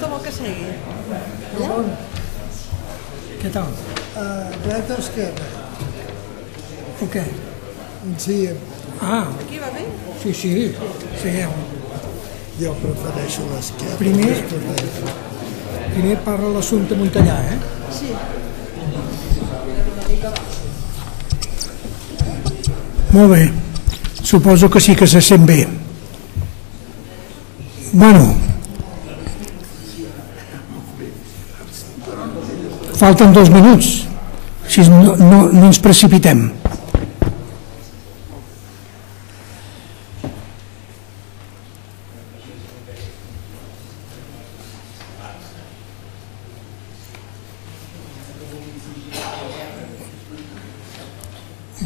¿Cómo que sigue? Què tal? Dreta o esquerra? O què? Sí, Ah, Aquí va bé? sí, segueu. jo prefereixo l'esquerra. Primer parla l'Assumpta Montellà, eh? Sí. Molt bé. Suposo que sí que se sent bé. Bueno. Falten 2 minuts. Així no ens precipitem.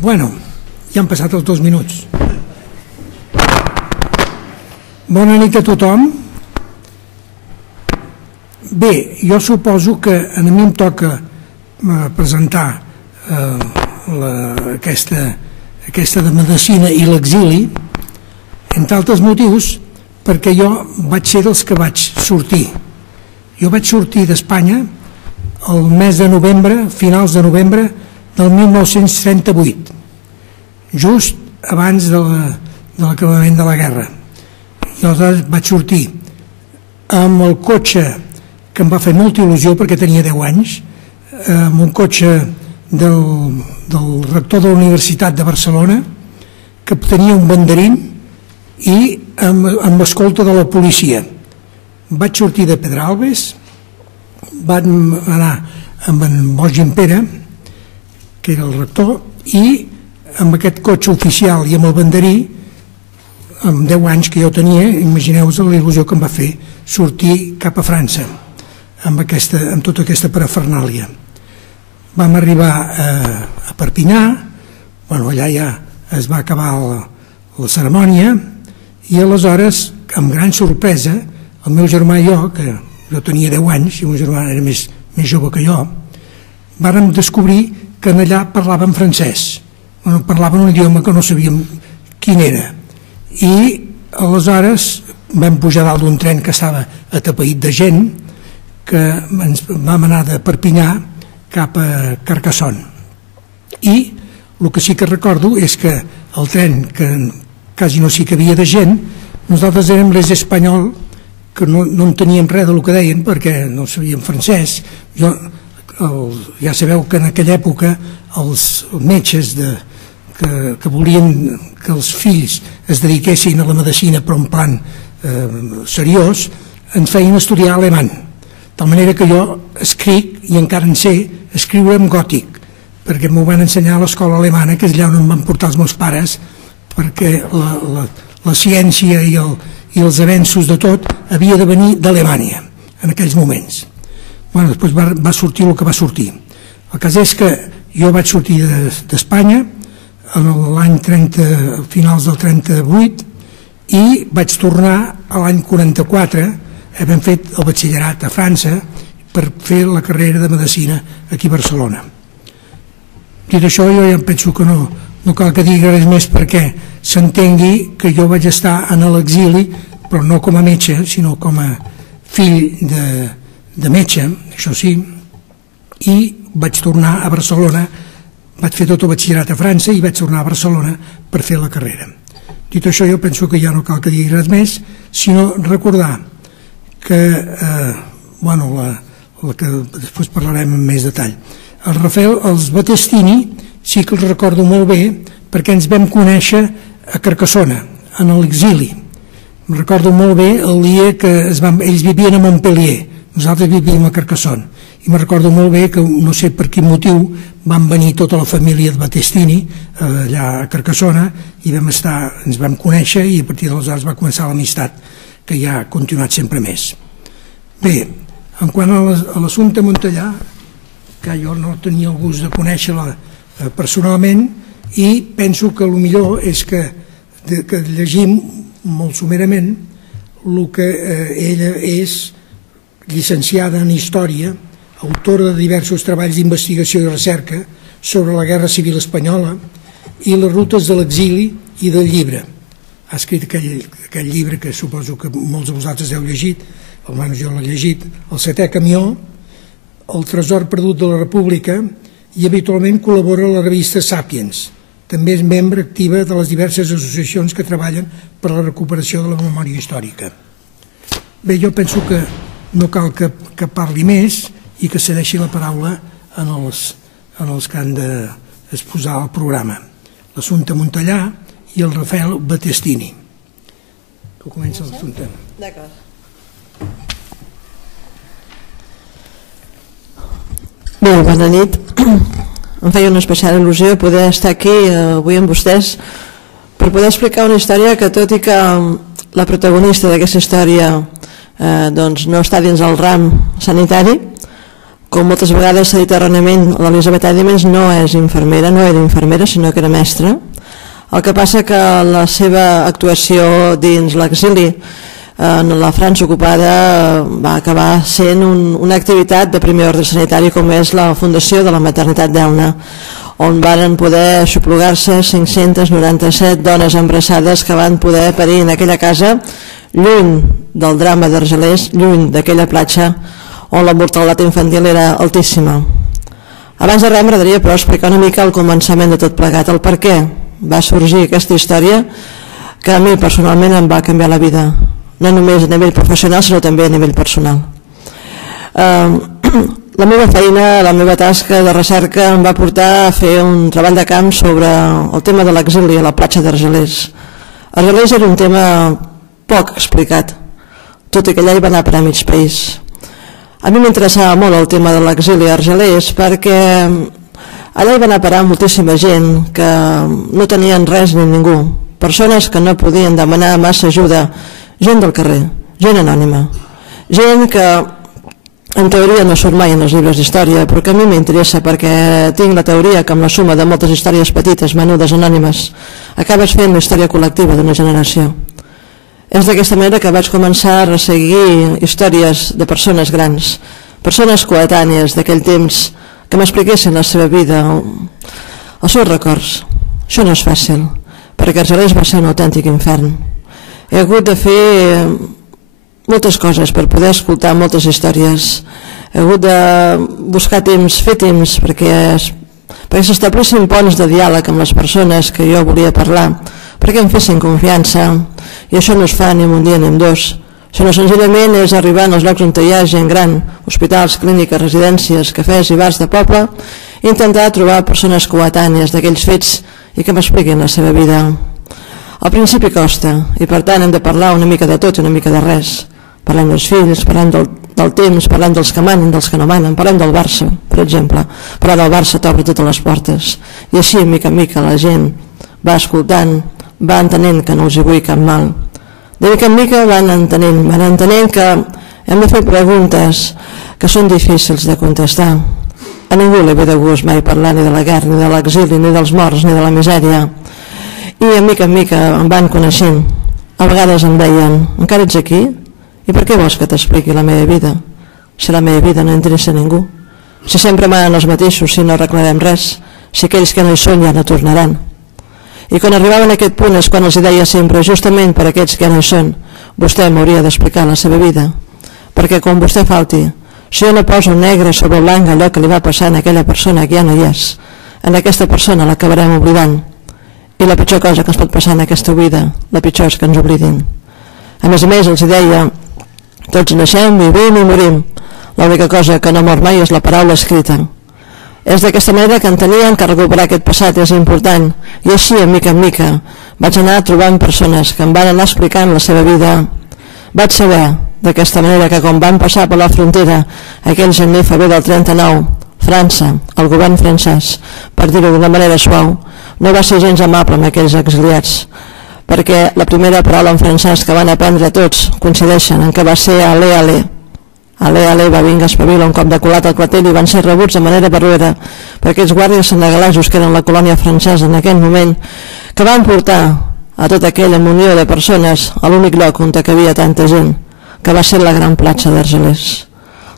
Bueno, ja han passat els 2 minuts. Bona nit a tothom. Bé, jo suposo que a mi em toca presentar aquesta de medicina i l'exili, entre altres motius, perquè jo vaig ser dels que vaig sortir. Jo vaig sortir d'Espanya el mes de novembre, finals de novembre del 1938, just abans de l'acabament de la guerra. I aleshores vaig sortir amb el cotxe que em va fer molta il·lusió perquè tenia 10 anys, amb un cotxe del rector de la Universitat de Barcelona, que tenia un banderín i amb escolta de la policia. Vaig sortir de Pedralbes, vam anar amb en Bosch Gimpera, que era el rector, i amb aquest cotxe oficial i amb el banderí, amb 10 anys que jo tenia, imagineu-vos la il·lusió que em va fer sortir cap a França amb tota aquesta parafernàlia. Vam arribar a Perpinyà, allà ja es va acabar la cerimònia, i aleshores, amb gran sorpresa, el meu germà i jo, que jo tenia 10 anys i el meu germà era més jove que jo, vàrem descobrir que allà parlaven francès. Parlaven un idioma que no sabíem quin era. I aleshores vam pujar dalt d'un tren que estava atapeït de gent, que ens vam anar de Perpinyà cap a Carcassonne. I el que sí que recordo és que el tren, que quasi no s'hi cabia de gent, nosaltres érem les espanyol, que no enteníem res del que deien perquè no sabíem francès. Ja sabeu que en aquella època els metges que volien que els fills es dediquessin a la medicina però en plan seriós, ens feien estudiar alemany, de tal manera que jo escric, i encara en sé, escriure en gòtic, perquè m'ho van ensenyar a l'escola alemana, que és allà on em van portar els meus pares, perquè la ciència i els avenços de tot havia de venir d'Alemanya en aquells moments. Després va sortir el que va sortir. El cas és que jo vaig sortir d'Espanya l'any 30, finals del 38, i vaig tornar a l'any 44, havent fet el batxillerat a França per fer la carrera de medicina aquí a Barcelona. Dit això, jo ja penso que no cal que digui res més perquè s'entengui que jo vaig estar en l'exili, però no com a metge, sinó com a fill de metge, això sí, i vaig tornar a Barcelona, vaig fer tot el batxillerat a França i vaig tornar a Barcelona per fer la carrera. Dit això, jo penso que ja no cal que digui res més, sinó recordar que, que després parlarem amb més detall. El Rafael, els Battestini, sí que els recordo molt bé perquè ens vam conèixer a Carcassona, en l'exili. Em recordo molt bé el dia que ells vivien a Montpellier, nosaltres vivíem a Carcassonne, i me recordo molt bé que no sé per quin motiu van venir tota la família de Battestini allà a Carcassona i ens vam conèixer i a partir d'aleshores va començar l'amistat que ja ha continuat sempre més. Bé, en quant a l'Assumpta Montellà, que jo no tenia el gust de conèixer-la personalment, i penso que el millor és que llegim molt somerament el que ella és llicenciada en Història, autora de diversos treballs d'investigació i recerca sobre la Guerra Civil Espanyola i les rutes de l'exili i del llibre. ha escrit aquell llibre que suposo que molts de vosaltres heu llegit, almenys jo l'he llegit, El setè camió, El tresor perdut de la República, i habitualment col·labora a la revista Sàpiens. També és membre activa de les diverses associacions que treballen per a la recuperació de la memòria històrica. Bé, jo penso que no cal que parli més i que cedeixi la paraula en els que han d'exposar el programa. L'Assumpta Montellà i el Rafael Battestini. Que comença l'Assumpta. D'acord. Bé, bona nit. Em feia una especial il·lusió poder estar aquí avui amb vostès per poder explicar una història que, tot i que la protagonista d'aquesta història no està dins el ram sanitari, com moltes vegades s'ha dit erròniament, l'Elisabet Ademens no és infermera, no era infermera, sinó que era mestra. El que passa que la seva actuació dins l'exili en la França ocupada va acabar sent una activitat de primer ordre sanitari, com és la fundació de la maternitat d'Elna, on van poder aixoplugar-se 597 dones embarassades que van poder parir en aquella casa, lluny del drama d'Argelers, lluny d'aquella platja on la mortalitat infantil era altíssima. Abans de res m'agradaria però explicar una mica el començament de tot plegat, el per què va sorgir aquesta història que a mi personalment em va canviar la vida, no només a nivell professional sinó també a nivell personal. La meva feina, la meva tasca de recerca em va portar a fer un treball de camp sobre el tema de l'exili a la platja d'Argelers. Argelers era un tema poc explicat, tot i que allà hi va anar per a mig país. A mi m'interessava molt el tema de l'exili a Argelers perquè allà hi va anar a parar moltíssima gent que no tenien res ni ningú, persones que no podien demanar massa ajuda, gent del carrer, gent anònima, gent que en teoria no surt mai en els llibres d'història, però que a mi m'interessa perquè tinc la teoria que amb la suma de moltes històries petites, menudes, anònimes, acabes fent la història col·lectiva d'una generació. És d'aquesta manera que vaig començar a resseguir històries de persones grans, persones coetànies d'aquell temps, que m'expliquessin la seva vida, els seus records. Això no és fàcil, perquè Argelers va ser un autèntic infern. He hagut de fer moltes coses per poder escoltar moltes històries. He hagut de buscar temps, fer temps, perquè s'establissin ponts de diàleg amb les persones que jo volia parlar, perquè em fessin confiança. I això no es fa ni en un dia ni en dos, sinó senzillament és arribar als llocs on hi ha gent gran, hospitals, clíniques, residències, cafès i bars de poble, i intentar trobar persones coetànies d'aquells fets i que m'expliquin la seva vida. Al principi costa, i per tant hem de parlar una mica de tot i una mica de res. Parlem dels fills, parlem del temps, parlem dels que manen, dels que no manen, parlem del Barça, per exemple. Parlar del Barça t'obre totes les portes. I així, mica en mica, la gent va escoltant, va entenent que no els hi vull cap mal. De mica en mica van entenent que hem de fer preguntes que són difícils de contestar. A ningú li ve de gust mai parlar ni de la guerra, ni de l'exili, ni dels morts, ni de la misèria. I a mica en mica em van coneixent. A vegades em deien, encara ets aquí? I per què vols que t'expliqui la meva vida? Si la meva vida no interessa a ningú. Si sempre manen els mateixos, si no arreglarem res, si aquells que no hi són ja no tornaran. I quan arribaven a aquest punt és quan els deia sempre, justament per aquests que no hi són, vostè m'hauria d'explicar la seva vida. Perquè quan vostè falti, si jo no poso negre sobre blanc allò que li va passar a aquella persona que ja no hi és, en aquesta persona l'acabarem oblidant. I la pitjor cosa que ens pot passar en aquesta vida, la pitjor és que ens oblidin. A més, els deia, tots naixem, vivim i morim. L'única cosa que no mor mai és la paraula escrita. És d'aquesta manera que entenien que recuperar aquest passat és important, i així, en mica, vaig anar trobant persones que em van anar explicant la seva vida. Vaig saber, d'aquesta manera, que quan van passar per la frontera, aquell gener febrer del 39, França, el govern francès, per dir-ho d'una manera suau, no va ser gens amable amb aquells exiliats, perquè la primera paraula en francès que van aprendre tots coincideixen en que va ser ale, ale. Ale, ale, va vinga, espavila, un cop de colat al clatell, i van ser rebuts de manera barruera per aquests guàrdies senegalesos que eren la colònia francesa en aquell moment, que van portar a tota aquella munió de persones a l'únic lloc on hi havia tanta gent, que va ser la gran platja d'Argelers.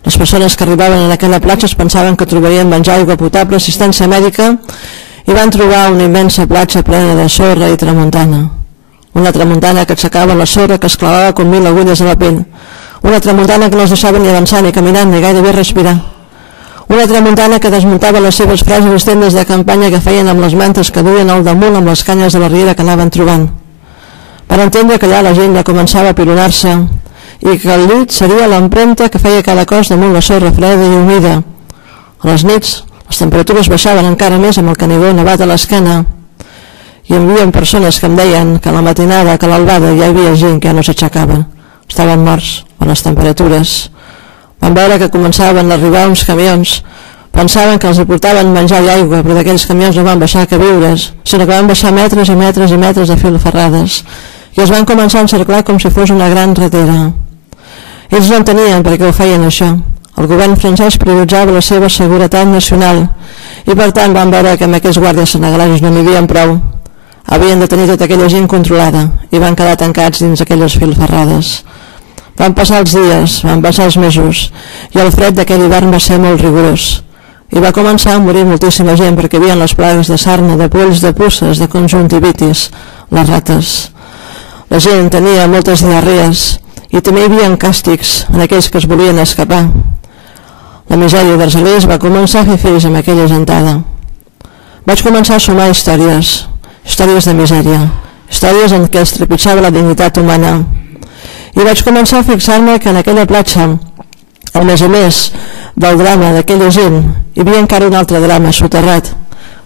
Les persones que arribaven en aquella platja es pensaven que trobarien menjar, aigua potable, assistència mèdica, i van trobar una immensa platja plena de sorra i tramuntana. una tramuntana que aixecava la sorra que es clavava com 1000 agulles a la pell, una tramuntana que no els deixava ni avançar ni caminar ni gairebé respirar, una tramuntana que desmuntava les seves fràgils tendes de campanya que feien amb les mantes que duien al damunt amb les canyes de la riera que anaven trobant. Van entendre que allà la gent ja començava a pilonar-se i que el llit seria l'empremta que feia cada cos damunt la sorra freda i humida. A les nits les temperatures baixaven encara més amb el canigó nevat a l'esquena i hi havia persones que em deien que a la matinada, que a l'albada hi havia gent que ja no s'aixecava, estaven morts per les temperatures. Van veure que començaven a arribar uns camions, pensaven que els hi portaven menjar i aigua, però d'aquells camions no van baixar queviures, sinó que van baixar metres i metres i metres de filferrades i es van començar a encerclar com si fos una gran ratera. Ells no entenien per què ho feien això. El govern francès prioritzava la seva seguretat nacional i per tant van veure que amb aquests guàrdies senegalesos no n'hi havien prou. Havien de tenir tota aquella gent controlada i van quedar tancats dins aquelles filferrades. Van passar els dies, van passar els mesos i el fred d'aquell hivern va ser molt rigorós i va començar a morir moltíssima gent perquè hi havia les plagues de sarna, de polls, de pusses, de conjuntivitis, les rates. La gent tenia moltes diarrees i també hi havia càstigs en aquells que es volien escapar. La misèria d'Argelers va començar a fer fills amb aquella gentada. Vaig començar a sumar històries de misèria, històries en què es trepitjava la dignitat humana. I vaig començar a fixar-me que en aquella platja, a més a més del drama d'aquella gent, hi havia encara un altre drama soterrat,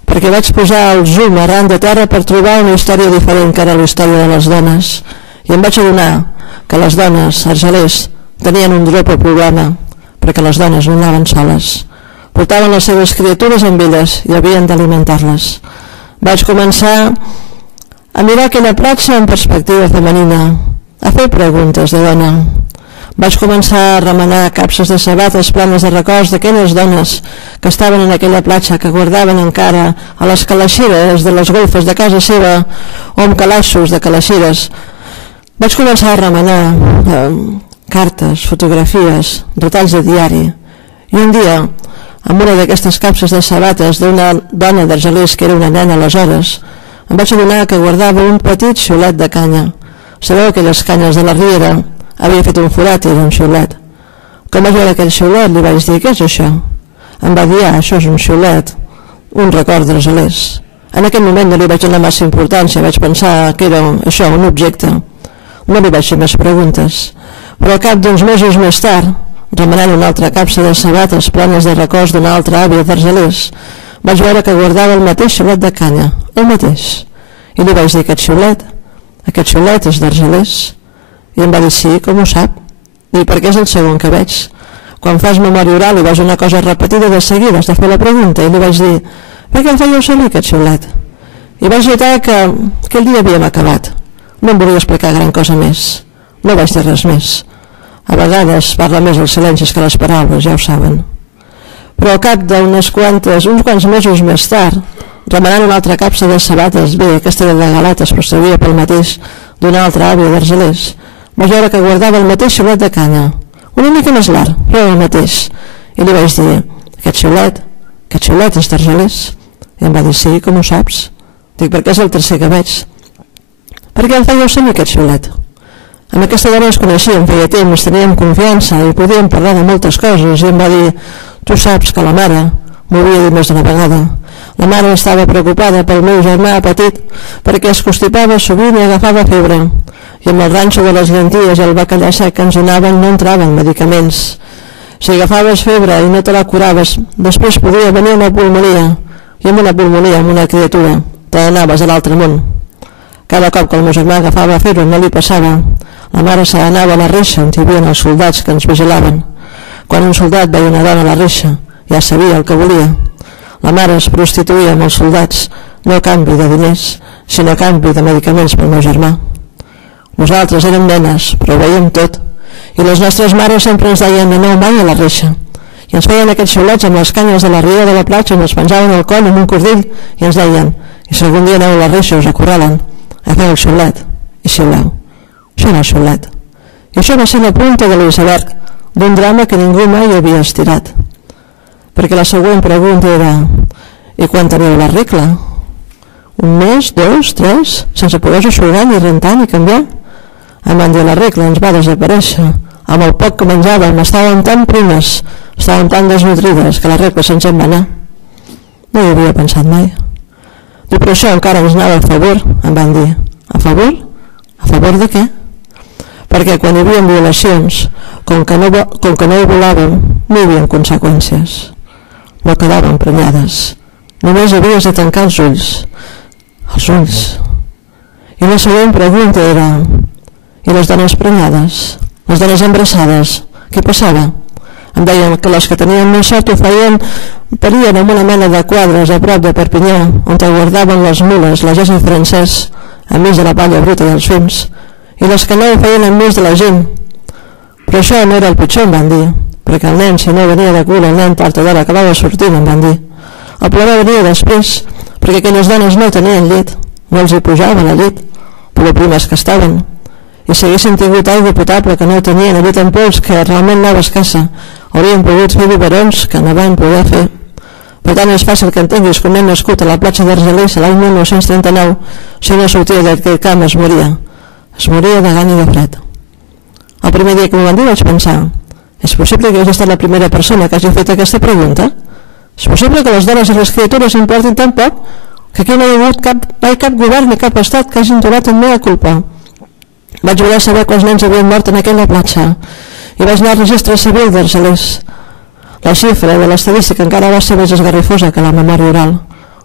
perquè vaig posar el zoom arran de terra per trobar una història diferent que era la història de les dones. I em vaig adonar que les dones, argelers, tenien un doble problema, perquè les dones no anaven soles. Portaven les seves criatures amb elles i havien d'alimentar-les. Vaig començar a mirar aquella platja en perspectiva femenina, a fer preguntes de dona. Vaig començar a remenar capses de sabates planes de records d'aquelles dones que estaven en aquella platja, que guardaven encara a les calaixeres de les golfes de casa seva o amb calaixos de calaixeres. Vaig començar a remenar cartes, fotografies, retalls de diari i un dia, amb una d'aquestes capses de sabates d'una dona d'Argelers que era una nena aleshores, em vaig adonar que guardava un petit xiulet de canya. Sabeu que les canyes de la riera havia fet un forat i era un xiulet. Com vaig veure aquell xiulet li vaig dir, què és això? Em va dir, això és un xiulet, un record d'Argelers. En aquell moment no li vaig donar massa importància, vaig pensar que era això, un objecte. No li vaig fer més preguntes, però al cap d'uns mesos més tard, remenant una altra capsa de sabates plenes de records d'una altra àvia d'Argelers, vaig veure que guardava el mateix xiulet de canya, el mateix. I li vaig dir, aquest xiulet és d'Argelers. I em va dir, sí, com ho sap? I perquè és el segon que veig. Quan fas memòria oral i veus una cosa repetida de seguida, has de fer la pregunta. I li vaig dir, per què em fèieu servir aquest xiulet? I vaig notar que aquell dia havíem acabat. No em volia explicar gran cosa més. No vaig dir res més. A vegades parla més els silencis que les paraules, ja ho saben. Però al cap d'uns quants mesos més tard, remenant una altra capsa de sabates, bé, aquesta era de galetes, però servia pel mateix d'una altra àvia d'Argelers, vaig veure que guardava el mateix xiulet de canya, una mica més llarg, però el mateix. I li vaig dir, aquest xiulet és d'Argelers? I em va dir, sí, com ho saps? Dic, perquè és el tercer que veig. Per què em fèieu servir aquest xiulet? Amb aquesta dona ens coneixíem, feia temps, teníem confiança i podíem parlar de moltes coses. I em va dir, tu saps que la mare, m'ho havia dit més d'una vegada, la mare estava preocupada pel meu germà petit perquè es constipava sovint i agafava febre. I amb el ranxo de les llenties i el bacallà sec que ens donaven no entraven medicaments. Si agafaves febre i no te la curaves, després podia venir una pulmonia. I amb una pulmonia, amb una criatura, te n'anaves a l'altre món. Cada cop que el meu germà agafava febre no li passava. La mare se n'anava a la reixa on hi havia els soldats que ens vigilaven. Quan un soldat veia una dona a la reixa, ja sabia el que volia. La mare es prostituïa amb els soldats, no a canvi de diners, sinó a canvi de medicaments pel meu germà. Nosaltres érem nenes, però ho veiem tot, i les nostres mares sempre ens deien aneu mai a la reixa, i ens feien aquests xiulets amb les canyes de la riera de la platja, ens penjaven al coll amb un cordill i ens deien, i si algun dia aneu a la reixa us acorralen, agafeu el xiulet i xiuleu. Això era el xiulet. I això va ser la punta de l'iceberg d'un drama que ningú mai havia estirat. Perquè la següent pregunta era, i quan teniu la regla? Un mes, 2, 3, sense poder-se sugar ni rentar ni canviar. Em van dir la regla ens va desaparèixer. Amb el poc que menjàvem estàvem tan primes, estàvem tan desnutrides que la regla se'ns en va anar. No hi havia pensat mai. I per això encara ens anava a favor, em van dir. A favor? A favor de què? Perquè quan hi havia violacions, com que no ho volàvem, no hi havia conseqüències. No quedàvem prenyades. Només havies de tancar els ulls. Els ulls. I la següent pregunta era: i les dones prenyades? Les dones embarassades? Què passava? Em deien que les que tenien més sort ho feien, parien en una mena de quadres a prop de Perpinyà, on guardaven les mules, la gesa francès, enmig de la palla bruta dels fums, i les que no ho feien enmig de la gent. Però això no era el pitjor, em van dir, perquè el nen, si no venia de cul, el nen tard o d'hora acabava sortint, em van dir. El problema venia després, perquè aquelles dones no tenien llet, no els hi pujava la llet, per primes que estaven, i si haguessin tingut aigua potable que no tenien, llet en pols que realment anava escassa, haurien pogut fer biberons que no van poder fer. Per tant, és fàcil que entenguis que un nen nascut a la platja d'Argelers l'any 1939, si no sortia d'aquell camp, es moria de gana i de fred. El primer dia que m'ho van dir vaig pensar: és possible que hagi estat la primera persona que hagi fet aquesta pregunta? És possible que les dones i les criatures importin tan poc que aquí no hi ha hagut cap govern ni cap estat que hagin donat en meva culpa? Vaig voler saber quants nens havien mort en aquella platja i vaig anar al registre civil d'Argelers. La xifra de l'estadística encara va ser més esgarrifosa que la memòria oral.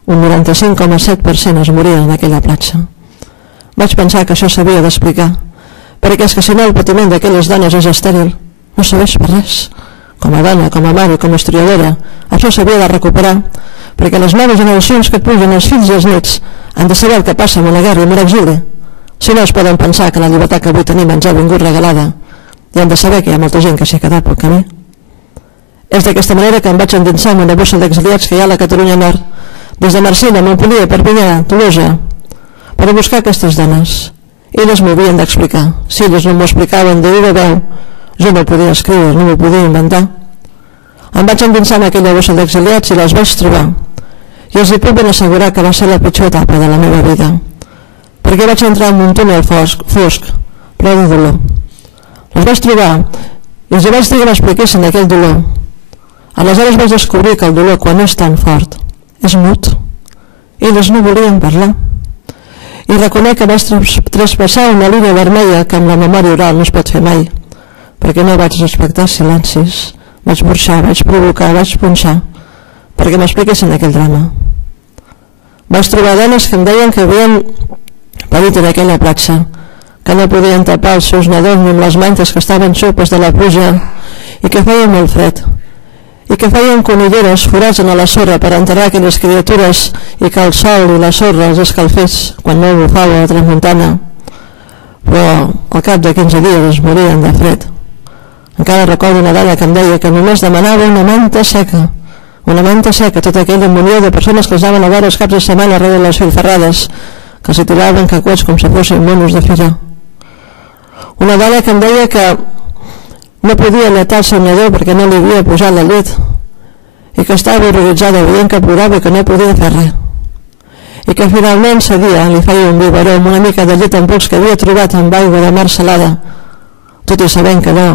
Un 95,7% es morien en aquella platja. Vaig pensar que això s'havia d'explicar, perquè és que si no el patiment d'aquelles dones és estèril, no serveix per res. Com a dona, com a mare, com a historiadora, això s'havia de recuperar, perquè les noves generacions que et pugen, els fills i els nets, han de saber el que passa amb una guerra i amb un exili. Si no, es poden pensar que la llibertat que avui tenim ens ha vingut regalada, i han de saber que hi ha molta gent que s'hi ha quedat pel camí. És d'aquesta manera que em vaig endinsar en una bossa d'exiliats que hi ha a la Catalunya Nord, des de Marcina, Montpellier, Perpinyà, Tolosa, per a buscar aquestes dones. Elles m'ho havien d'explicar. Si elles no m'ho explicaven de viva veu, jo no podia escriure, no m'ho podia inventar. Em vaig endinsar en aquella bossa d'exiliats i les vaig trobar. I els hi puc ben assegurar que va ser la pitjor etapa de la meva vida, perquè vaig entrar en un túnel fosc, ple de dolor. Les vaig trobar i els vaig dir que m'expliquessin aquell dolor. Aleshores vaig descobrir que el dolor, quan és tan fort, és mut. Elles no volien parlar. I reconec que vaig traspassar una línia vermella que amb la memòria oral no es pot fer mai, perquè no vaig respectar silencis, vaig burxar, vaig provocar, vaig punxar, perquè m'expliquessin aquell drama. Vaig trobar dones que em deien que havien parit en aquella platja, que no podien tapar els seus nadons ni amb les mantes que estaven xopes de la pluja i que feien molt fred, i que feien conilleres forats en la sorra per enterrar aquelles criatures i que el sol i la sorra els escalfés quan no bufava la tramuntana, però al cap de 15 dies es morien de fred. Encara recordo una dona que em deia que només demanava una manta seca, tota aquella munió de persones que els anaven a veure els caps de setmana darrere les filferrades, que els tiraven cacuets com si fossin monos de fira. Una dona que em deia que no podia lletar el seu nadó perquè no li havia posat la llet i que estava horroritzada veient que plorava i que no podia fer res, i que finalment cedia, li feia un biberó amb una mica de llet en pols que havia trobat amb aigua de mar salada, tot i sabent que no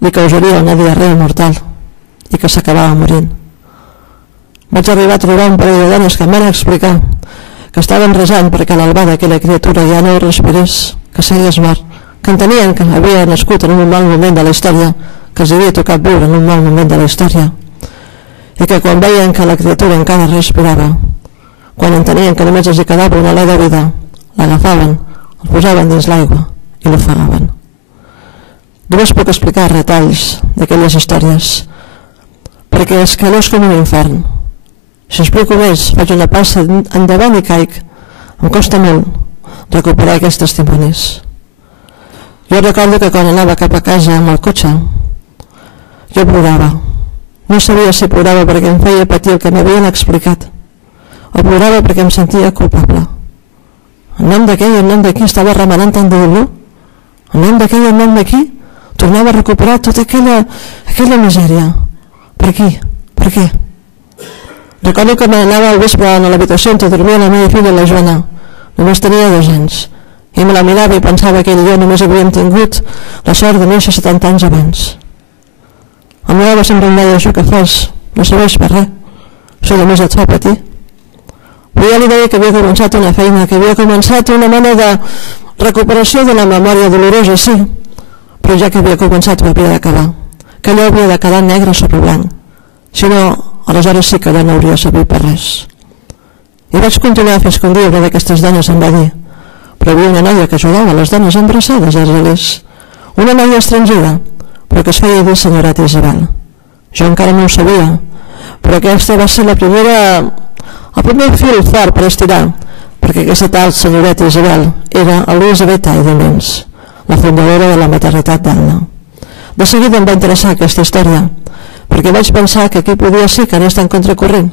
li causaria una diarrea mortal i que s'acabava morint. Vaig arribar a trobar un parell de dones que em van explicar que estaven resant perquè l'albada aquella criatura ja no respirés, que s'hagués mort, que entenien que havia nascut en un mal moment de la història, que els havia tocat viure en un mal moment de la història, i que quan veien que la criatura encara respirava, quan entenien que només els hi quedava una alè de vida, l'agafaven, el posaven dins l'aigua i l'ofegaven. No us puc explicar retalls d'aquelles històries, perquè és que no és com un infern. Si explico més, faig una passa endavant i caic. Em costa molt recuperar aquests testimonis. Jo recordo que quan anava cap a casa amb el cotxe, jo plorava. No sabia si plorava perquè em feia patir el que m'havien explicat, o plorava perquè em sentia culpable. En nom d'aquí i en nom d'aquí estava remenant tant de dolor. En nom d'aquí i en nom d'aquí tornava a recuperar tota aquella misèria. Per aquí? Per què? Recordo que m'anava al vespre a l'habitació on dormia la meva filla, la Joana. Només tenia 2 anys. I me la mirava i pensava que ell i jo només havíem tingut la sort de néixer 70 anys abans. El meu home sempre em deia: això que fas no serveix per res, això només et fa patir. Però jo li deia que havia començat una feina, que havia començat una mena de recuperació de la memòria dolorosa, sí, però ja que havia començat ho havia d'acabar, que allò havia de quedar negre sobre blanc, si no, aleshores sí que allò no hauria servit per res. I vaig continuar fins que un dia una d'aquestes dones em va dir: però hi havia una noia que ajudava a les dones embarassades a Argelers, una noia estrangera, però que es feia dir senyoreta Isabel. Jo encara no ho sabia, però aquesta va ser el primer fil fort per estirar, perquè aquesta tal senyoreta Isabel era Elisabet Aidemens, la fundadora de la maternitat d'Anna. De seguida em va interessar aquesta història, perquè vaig pensar que qui podia ser que anés tan contracorrent,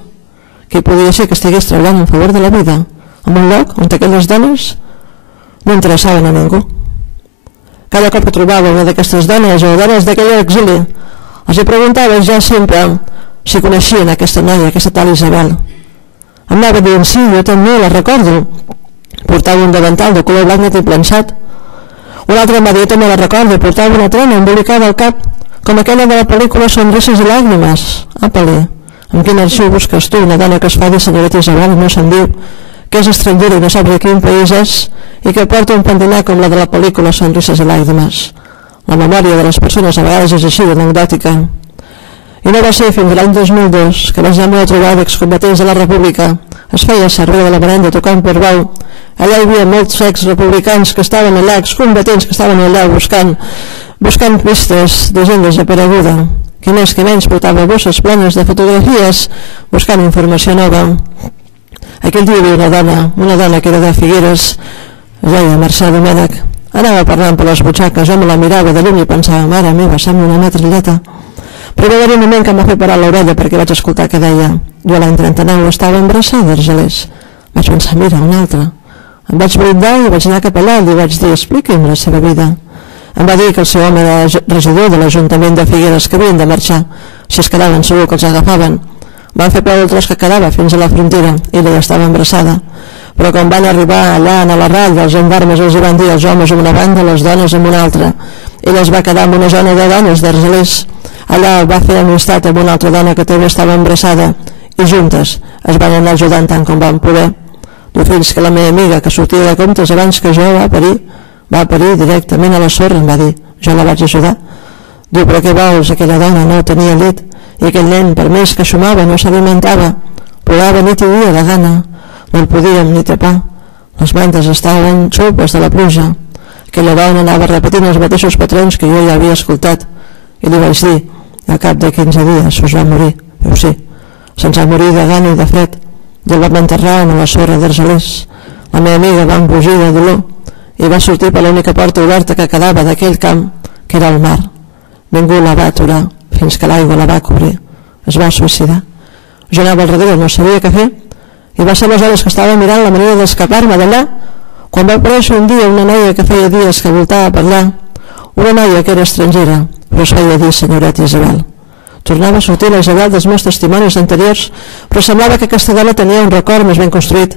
qui podia ser que estigués treballant en favor de la vida, en un lloc on aquelles dones no interessaven a ningú. Cada cop que trobava una d'aquestes dones o dones d'aquell exili, els hi preguntava ja sempre si coneixien aquesta noia, aquesta tal Isabel. Em anava dient: sí, jo també la recordo, portava un davantal de color blanc net i planxat. Un altre em va dir: també la recordo, portava una trena embolicada al cap com aquella de la pel·lícula Sonrises i Làgrimes. Apa-li, en quin arxiu busques tu una dona que es fa dir senyoreta Isabel i no se'n diu, que és estrangera i no saps de quin país és i que porta un pentinat com la de la pel·lícula Sonrises i Làgrimes? La memòria de les persones a vegades és així d'anecdòtica. I no va ser fins l'any 2002 que vaig anar a trobar d'excombatents de la República. Es feia servir de la merenda tocant per veu. Allà hi havia molts exrepublicans que estaven allà, excombatents que estaven allà buscant pistes de gent desapareguda. Qui més que menys portava bosses plenes de fotografies buscant informació nova. Aquell dia hi havia una dona que era de Figueres, es deia Mercè Domènech. Anava parlant per les butxaques, jo me la mirava de lluny i pensava: mare meva, sembla una metralleta. Però va haver un moment que em va fer parar l'orella perquè vaig escoltar que deia: jo l'any 39 estava embarassada, Argelers. Vaig pensar: mira, una altra. Em vaig brindar i vaig anar cap allà i li vaig dir: expliqui'm la seva vida. Em va dir que el seu home era regidor de l'Ajuntament de Figueres, que havien de marxar. Si es quedaven segur que els agafaven. Van fer prou el tros que quedava fins a la frontera i ella estava embarassada. Però quan van arribar allà a la ratlla, els gendarmes els van dir els homes en una banda, les dones en una altra. Ella es va quedar en una zona de dones d'Argelers. Allà va fer amistat amb una altra dona que també estava embarassada i juntes es van anar ajudant tant com van poder. Diu: fins que la meva amiga, que sortia de comptes abans que jo, va parir directament a la sorra, em va dir. Jo la vaig ajudar. Diu: però què vols, aquella dona no tenia llet i aquell nen, per més que xumava, no s'alimentava, plorava nit i dia de gana, no el podíem ni tapar, les mantes estaven xopes de la pluja. Aquella dona anava repetint els mateixos patrons que jo ja havia escoltat i li vaig dir: al cap de 15 dies us va morir. Diu: sí, se'ns va morir de gana i de fred i el vam enterrar a la sorra d'Argelers. La meva amiga va embogir de dolor i va sortir per l'única porta oberta que quedava d'aquell camp, que era el mar. Ningú la va aturar fins que l'aigua la va cobrir. Es va suïcidar. Jo anava al darrere, no sabia què fer, i va ser aleshores que estava mirant la manera d'escapar-me d'allà quan va aparèixer un dia una noia que feia dies que voltava per allà, una noia que era estrangera però es feia dir senyoreta Isabel. Tornava a sortir la Isabel dels meus testimonis anteriors, però semblava que aquesta dona tenia un record més ben construït.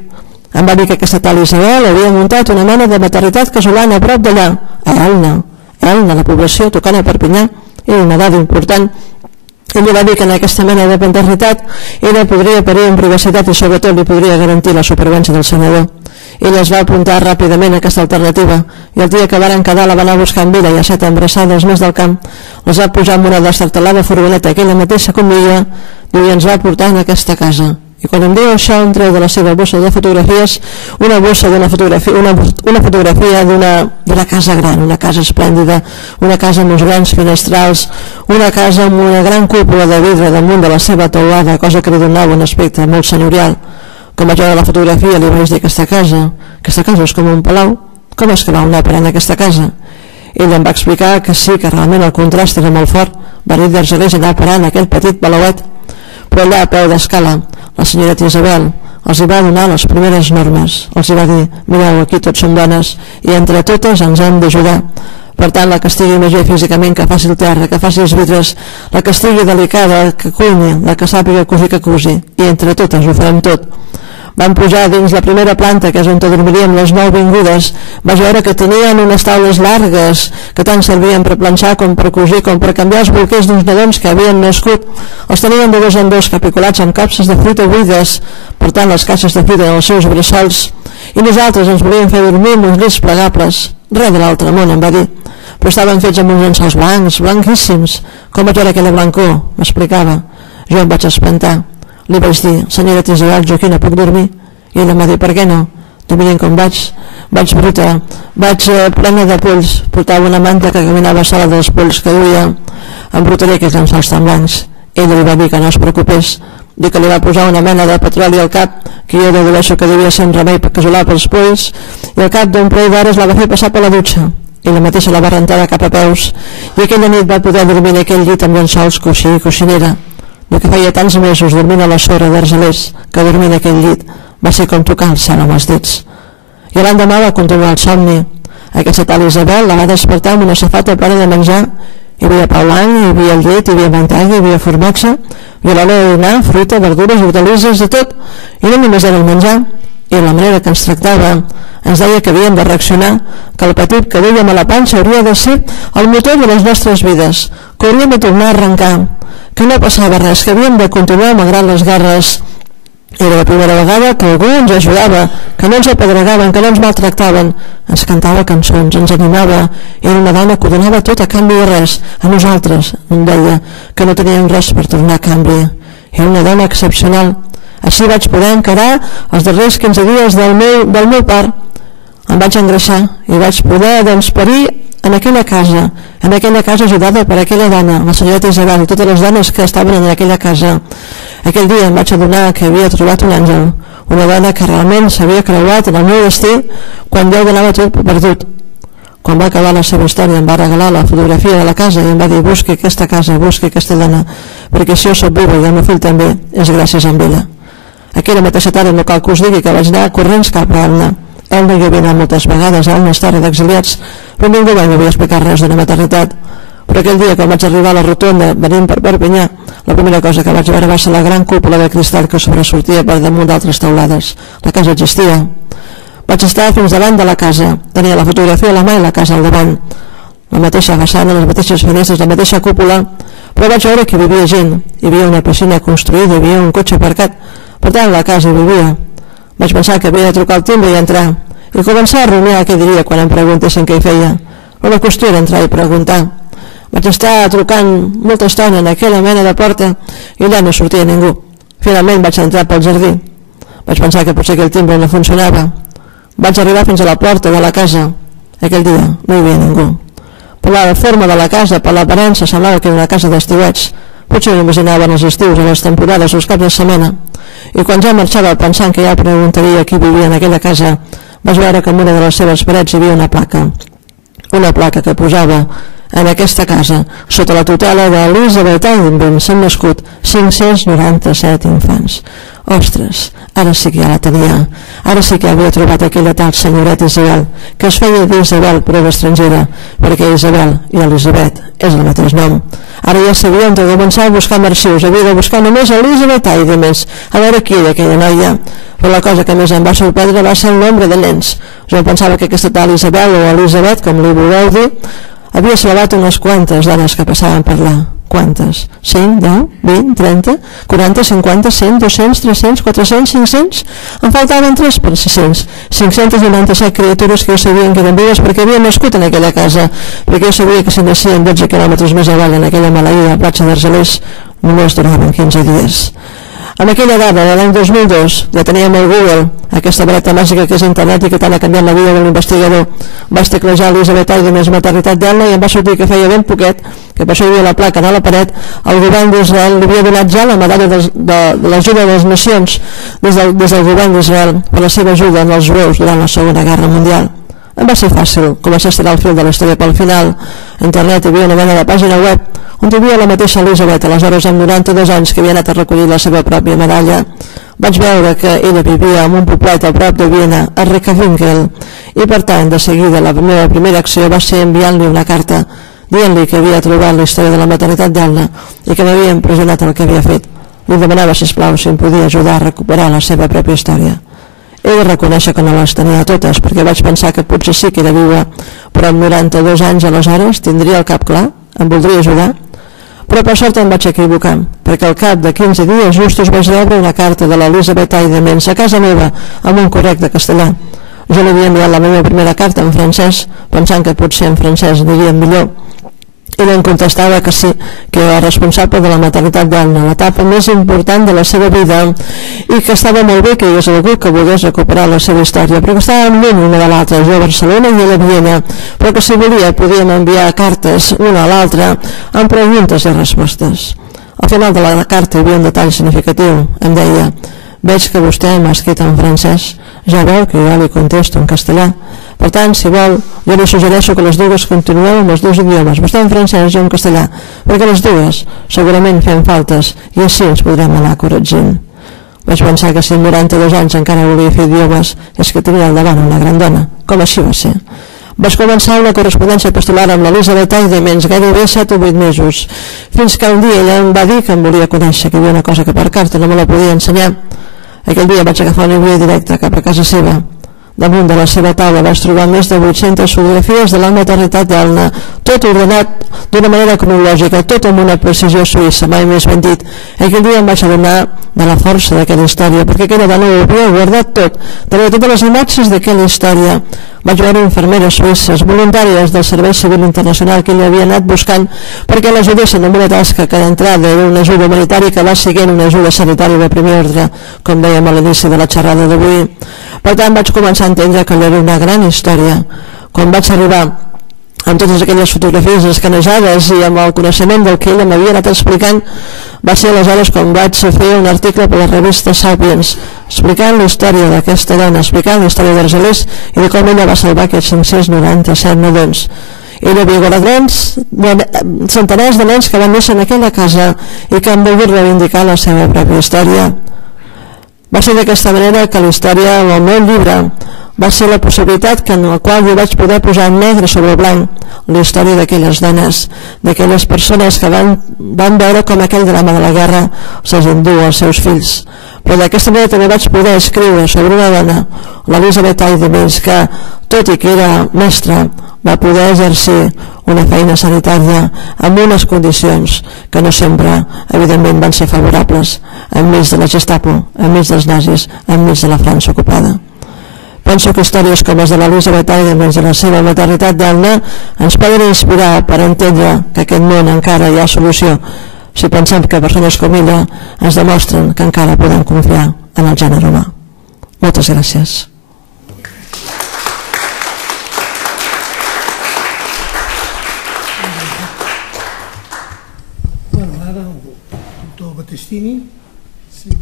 Em va dir que aquesta tal Isabel havia muntat una mena de maternitat casolana a prop d'allà, a Elna, la població tocant a Perpinyà, era una dada important. Ell va dir que en aquesta mena de maternitat ella podria parir en privacitat i sobretot li podria garantir la supervivència del senador. Ella es va apuntar ràpidament a aquesta alternativa i el dia que varen quedar la va anar a buscar amb ella i a 7 embarassades més del camp les va pujar en una destartalada furgoneta que ella mateixa conduïa i ens va portar en aquesta casa. I quan em diu això em treu de la seva bossa de fotografies una bossa d'una fotografia, una fotografia d'una casa gran, una casa esplèndida, una casa amb uns grans finestrals, una casa amb una gran cúpula de vidre damunt de la seva teulada, cosa que li donava un aspecte molt senyorial. Com vaig veure la fotografia li vaig dir: aquesta casa és com un palau, com és que va anar parant aquesta casa? Ell em va explicar que sí, que realment el contrast era molt fort, va dir d'Argelers anar parant aquell petit palauet, però allà a peu d'escala la senyoreta Isabel els hi va donar les primeres normes, els hi va dir: mireu, aquí tots som dones i entre totes ens hem d'ajudar, Per tant, la que estigui més bé físicament, que faci el terra, que faci els vidres, la que estigui delicada, que cuini, la que sàpiga cosir, que cosi, i entre totes ho farem tot. Vam pujar dins la primera planta, que és on dormiríem les 9 vingudes. Vaig veure que tenien unes taules largues que tant servien per planxar com per cosir, com per canviar els bolquers d'uns nadons que havien nascut. Els tenien de 2 en 2 capiculats amb capses de fruita buides, per tant les caixes de fruita en els seus bressols, i nosaltres ens volíem fer dormir amb uns llits plegables. Res de l'altre món, em va dir, però estaven fets amb uns llençols blancs, blanquíssims. Com vaig veure aquella blancor? M'explicava. Jo em vaig espantar. Li vaig dir, senyoreta Isabel, Joaquina, puc dormir? I ella em va dir, per què no? Dormint com vaig bruta, vaig plena de polls, portava una manta que caminava sola dels polls que duia, em brutaré aquells llençols tan blancs. Ella li va dir que no es preocupés, dir que li va posar una mena de petroli al cap, que jo dedueixo que devia ser un remei casolà pels polls, i al cap d'un parell d'hores la va fer passar per la dutxa, i la mateixa la va rentar cap a peus, i aquella nit va poder dormir en aquell llit amb llençols, coixí i coixinera. El que feia tants mesos dormint a la sorra d'Argelers que dormint en aquell llit va ser com tocar el cel amb els dits. I l'endemà va continuar el somni. Aquesta tal Isabel la va despertar amb una safata plena de menjar. Hi havia pa blanc, hi havia llet, hi havia mantega, hi havia formatge, i a l'hora de dinar, fruita, verdures, hortalisses, de tot, i no només era el menjar. I la manera que ens tractava ens deia que havíem de reaccionar, que el petit que duíem a la panxa hauria de ser el motor de les nostres vides, que hauríem de tornar a arrencar, que no passava res, que havíem de continuar malgrat les guerres. Era la primera vegada que algú ens ajudava, que no ens apedregaven, que no ens maltractaven, ens cantava cançons, ens animava. Era una dona que ho donava tot a canvi de res. A nosaltres, em deia, que no teníem res per tornar a canvi. Era una dona excepcional. Així vaig poder encarar els darrers 15 dies del meu part. Em vaig engreixar i vaig poder parir en aquella casa ajudada per aquella dona, la senyoreta Isabel, i totes les dones que estaven en aquella casa. Aquell dia em vaig adonar que havia trobat un àngel, una dona que realment s'havia creuat en el meu destí quan jo ho donava tot perdut. Quan va acabar la seva història em va regalar la fotografia de la casa i em va dir, busqui aquesta casa, busqui aquesta dona, perquè si jo soc viva i el meu fill també, és gràcies a ella. Aquella mateixa tarda no cal que us digui que vaig anar corrents cap a Elna. Elna jo havia anat moltes vegades, Elna és terra d'exiliats, però ningú m'havia explicat res d'una maternitat. Però aquell dia, quan vaig arribar a la rotonda venint per Perpinyà, la primera cosa que vaig veure va ser la gran cúpula de cristall que sobresortia per damunt d'altres teulades. La casa existia. Vaig estar fins davant de la casa, tenia la fotografia a la mà i la casa al davant, la mateixa façana, les mateixes finestres, la mateixa cúpula, però vaig veure que hi vivia gent, hi havia una piscina construïda, hi havia un cotxe aparcat, per tant la casa hi vivia. Vaig pensar que havia de trucar al timbre i entrar, i començar a rumiar què diria quan em preguntessin què hi feia, però la qüestió era entrar i preguntar. Vaig estar trucant molta estona en aquella mena de porta i allà no sortia ningú. Finalment vaig entrar pel jardí. Vaig pensar que potser aquell timbre no funcionava. Vaig arribar fins a la porta de la casa. Aquell dia no hi havia ningú. Per la forma de la casa, per l'aparença, semblava que era una casa d'estiuets. Potser només anaven els estius, a les temporades, els caps de setmana. I quan ja marxava pensant que ja preguntaria qui vivia en aquella casa, vaig veure que en una de les seves parets hi havia una placa que posava en aquesta casa, sota la tutela d'Elisabeth Eidenben, s'han nascut 597 infants. Ostres, ara sí que ja la tenia, ara sí que havia trobat aquella tal senyoreta Isabel, que es feia d'Isabel però d'estrangera, perquè Isabel i Elisabet és el mateix nom. Ara ja sabia on de començar a buscar arxius, havia de buscar només Elisabeth Eidenben, a veure qui era aquella noia. Però la cosa que més em va sorprendre va ser el nombre de nens. Jo pensava que aquesta tal Isabel o Elisabet, com li voleu dir, havia salvat unes quantes dones que passaven per là. Quantes? 5, 10, 20, 30, 40, 50, 100, 200, 300, 400, 500? Em faltaven 3 per 600. 597 criatures que jo sabien que eren vives perquè havien nascut en aquella casa, perquè jo sabia que si naixien 12 quilòmetres més avall en aquella maleïda platja d'Argelers només duraven 15 dies. En aquella dada de l'any 2002 ja teníem el Google, aquesta vareta màgica que és internet i que tant ha canviat la vida de l'investigador. Vaig teclejar Elisabeth Eidenben maternitat d'Elna i em va sortir que feia ben poquet, que per això hi havia la placa a la paret, el govern d'Israel li havia donat ja la medalla de l'ajuda de les nacions des del govern d'Israel per la seva ajuda als jueus durant la Segona Guerra Mundial. Em va ser fàcil començar a estirar el fil de la història pel final. A internet hi havia una mena de pàgina web on hi havia la mateixa Elisabet, aleshores amb 92 anys, que havia anat a recollir la seva pròpia medalla. Vaig veure que ella vivia en un poblet a prop de Viena, a Reckerwinkel, i per tant, de seguida, la meva primera acció va ser enviant-li una carta dient-li que havia trobat la història de la maternitat d'Elna i que m'havia impressionat el que havia fet. Li demanava, sisplau, si em podia ajudar a recuperar la seva pròpia història. He de reconèixer que no les tenia totes, perquè vaig pensar que potser sí que era viva, però amb 92 anys aleshores tindria el cap clar, em voldria ajudar. Però per sort em vaig equivocar, perquè al cap de 15 dies justos vaig rebre una carta de l'Elisabet Aidemens a casa meva, amb un correc de castellà. Jo li havia enviat la meva primera carta en francès, pensant que potser en francès aniria millor. Ell em contestava que sí, que era responsable de la maternitat d'Elna, l'etapa més important de la seva vida, i que estava molt bé que hi hagués algú que volgués recuperar la seva història, però que estàvem lluny una de l'altra, jo a Barcelona i ell a Viena, però que si volia podíem enviar cartes una a l'altra amb preguntes i respostes. Al final de la carta hi havia un detall significatiu. Em deia: veig que vostè m'ha escrit en francès, ja veu que jo li contesto en castellà. Per tant, si vol, jo li suggereixo que les dues continueu amb els dos idiomes, vostè en francès i jo en castellà, perquè les dues segurament fem faltes i així ens podrem anar corregint. Vaig pensar que si en 92 anys encara volia fer idiomes és que tenia al davant una gran dona, com així va ser. Vaig començar una correspondència epistolar amb l'Elisabet Aidemens gairebé 7 o 8 mesos, fins que un dia ella em va dir que em volia conèixer, que hi havia una cosa que per carta no me la podia ensenyar. Aquell dia vaig agafar una via directa cap a casa seva. Damunt de la seva taula vaig trobar més de 800 fotografies de la maternitat d'Elna, tot ordenat d'una manera cronològica, tot amb una precisió suïssa, mai més ben dit. Aquell dia em vaig adonar de la força d'aquella història, perquè aquella dona ho havia guardat tot, tenia totes les imatges d'aquella història. Vaig veure infermeres suïsses, voluntàries del Servei Civil Internacional que ell havia anat buscant perquè l'ajudessin en una tasca que d'entrada era una ajuda humanitària que va seguint una ajuda sanitària de primer ordre, com dèiem a l'inici de la xerrada d'avui. Per tant, vaig començar a entendre que allò era una gran història. Quan vaig arribar amb totes aquelles fotografies escanejades i amb el coneixement del que ella m'havia anat explicant, va ser aleshores quan vaig fer un article per la revista Sapiens, explicant la història d'aquesta dona, explicant la història d'Argelers i de com ella va salvar aquests 597 nadons. Ella havia guardat centenars de nens que van néixer en aquella casa i que han volgut reivindicar la seva pròpia història. Va ser d'aquesta manera que la història del meu llibre va ser la possibilitat en la qual jo vaig poder posar negre sobre blanc la història d'aquelles dones, d'aquelles persones que van veure com aquell drama de la guerra se'ls endú als seus fills. Però d'aquesta manera també vaig poder escriure sobre una dona, l'Elisabet Aidemens, que, tot i que era mestra, va poder exercir una feina sanitària amb unes condicions que no sempre, evidentment, van ser favorables, enmig de la Gestapo, enmig dels nazis, enmig de la França ocupada. Penso que històries com les de l'Elisabet Aidemens i la seva maternitat d'Elna ens poden inspirar per entendre que aquest món encara hi ha solució, si pensem que persones com ella ens demostren que encara podem confiar en el gènere humà. Moltes gràcies. Ara el doctor Battistini. Sí.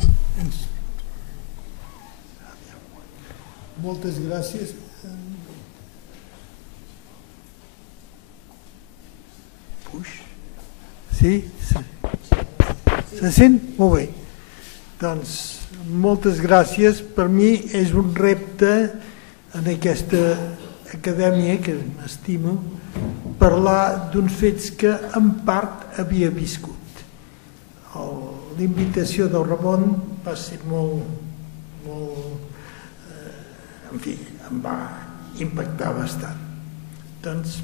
Moltes gràcies. Puix. Sí? Se sent? Molt bé. Doncs moltes gràcies. Per mi és un repte en aquesta acadèmia que m'estimo parlar d'uns fets que en part havia viscut. L'invitació del Ramon va ser molt en fi, em va impactar bastant. Doncs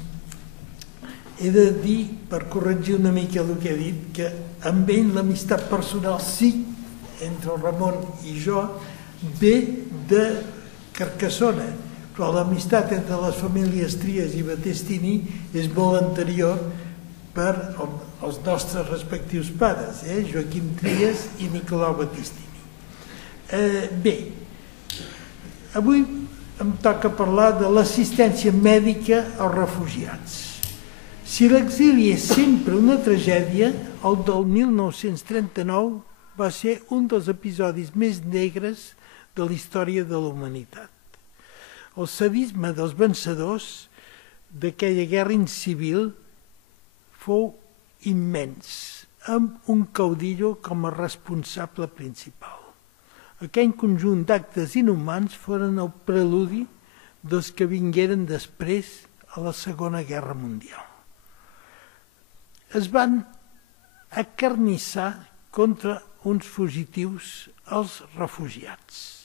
he de dir, per corregir una mica el que he dit, que amb ell l'amistat personal sí, entre el Ramon i jo, ve de Carcassona, però l'amistat entre les famílies Trias i Battistini és molt anterior per als nostres respectius pares, Joaquim Trias i Nicolau Battistini. Bé, avui em toca parlar de l'assistència mèdica als refugiats. Si l'exili és sempre una tragèdia, el del 1939 va ser un dels episodis més negres de la història de la humanitat. El sadisme dels vencedors d'aquella guerra incivil fou immens, amb un caudillo com a responsable principal. Aquell conjunt d'actes inhumans foren el preludi dels que vingueren després a la Segona Guerra Mundial. Es van acarnissar contra uns fugitius, els refugiats.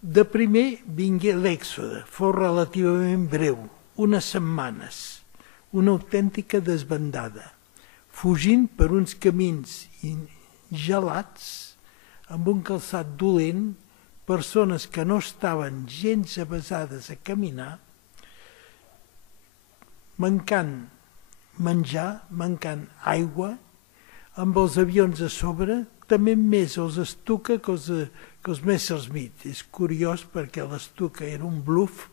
De primer vingué l'èxode, fou relativament breu, unes setmanes, una autèntica desbandada, fugint per uns camins gelats, amb un calçat dolent, persones que no estaven gens avesades a caminar, mancant menjar, mancant aigua, amb els avions a sobre, també més els Stuka que els Messerschmitt. És curiós perquè l'Stuka era un bluff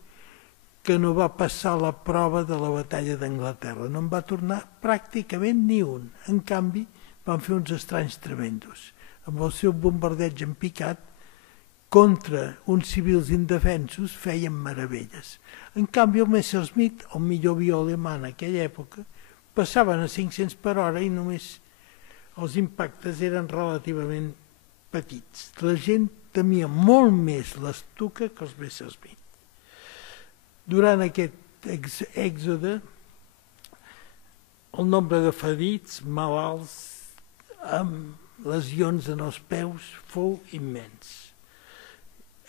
que no va passar la prova de la batalla d'Anglaterra. No en va tornar pràcticament ni un. En canvi, van fer uns estranys tremendos. Amb el seu bombardeig en picat, contra uns civils indefensos, feien meravelles. En canvi, el Messerschmitt, el millor avió alemà en aquella època, passaven a 500 per hora i només els impactes eren relativament petits. La gent temia molt més l'Stuka que els Messerschmitt. Durant aquest èxode, el nombre de ferits, malalts, amb lesions en els peus, fou immens.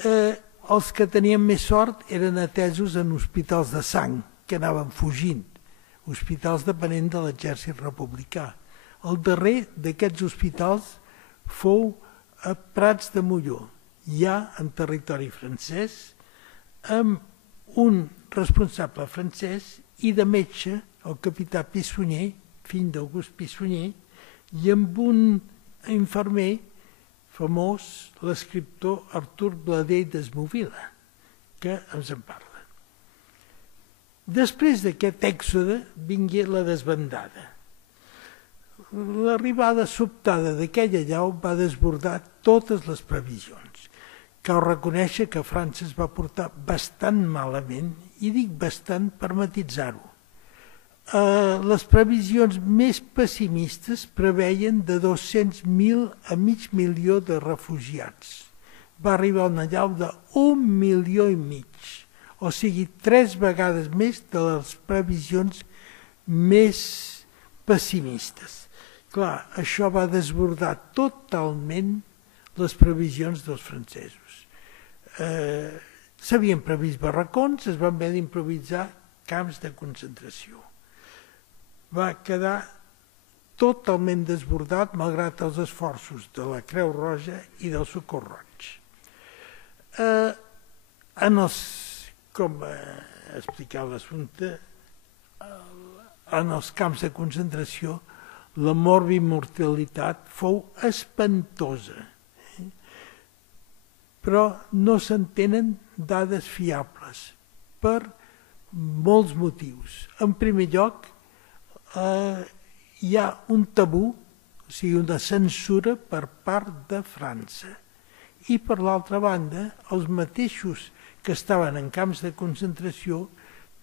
Els que tenien més sort eren atesos en hospitals de sang, que anaven fugint, hospitals depenents de l'exèrcit republicà. El darrer d'aquests hospitals fou a Prats de Molló, ja en territori francès, amb un responsable francès i de metge, el capità Pissunyer, fill d'August Pissunyer, i amb un infermer famós, l'escriptor Artur Bladé d'Esmovila, que ens en parla. Després d'aquest èxode vingué la desbandada. L'arribada sobtada d'aquella llau va desbordar totes les previsions. Cal reconèixer que França es va portar bastant malament, i dic bastant per matisar-ho. Les previsions més pessimistes preveien de 200.000 a mig milió de refugiats. Va arribar una llau de 1,5 milions, o sigui, 3 vegades més de les previsions més pessimistes. Clar, això va desbordar totalment les previsions dels francesos. S'havien previst barracons, es van haver d'improvisar camps de concentració. Va quedar totalment desbordat, malgrat els esforços de la Creu Roja i del Socors Roig. Com explicava l'assumpte, en els camps de concentració la morbimortalitat fou espantosa, però no s'entenen dades fiables per molts motius. En primer lloc, hi ha un tabú, o sigui, una censura per part de França. I per l'altra banda, els mateixos que estaven en camps de concentració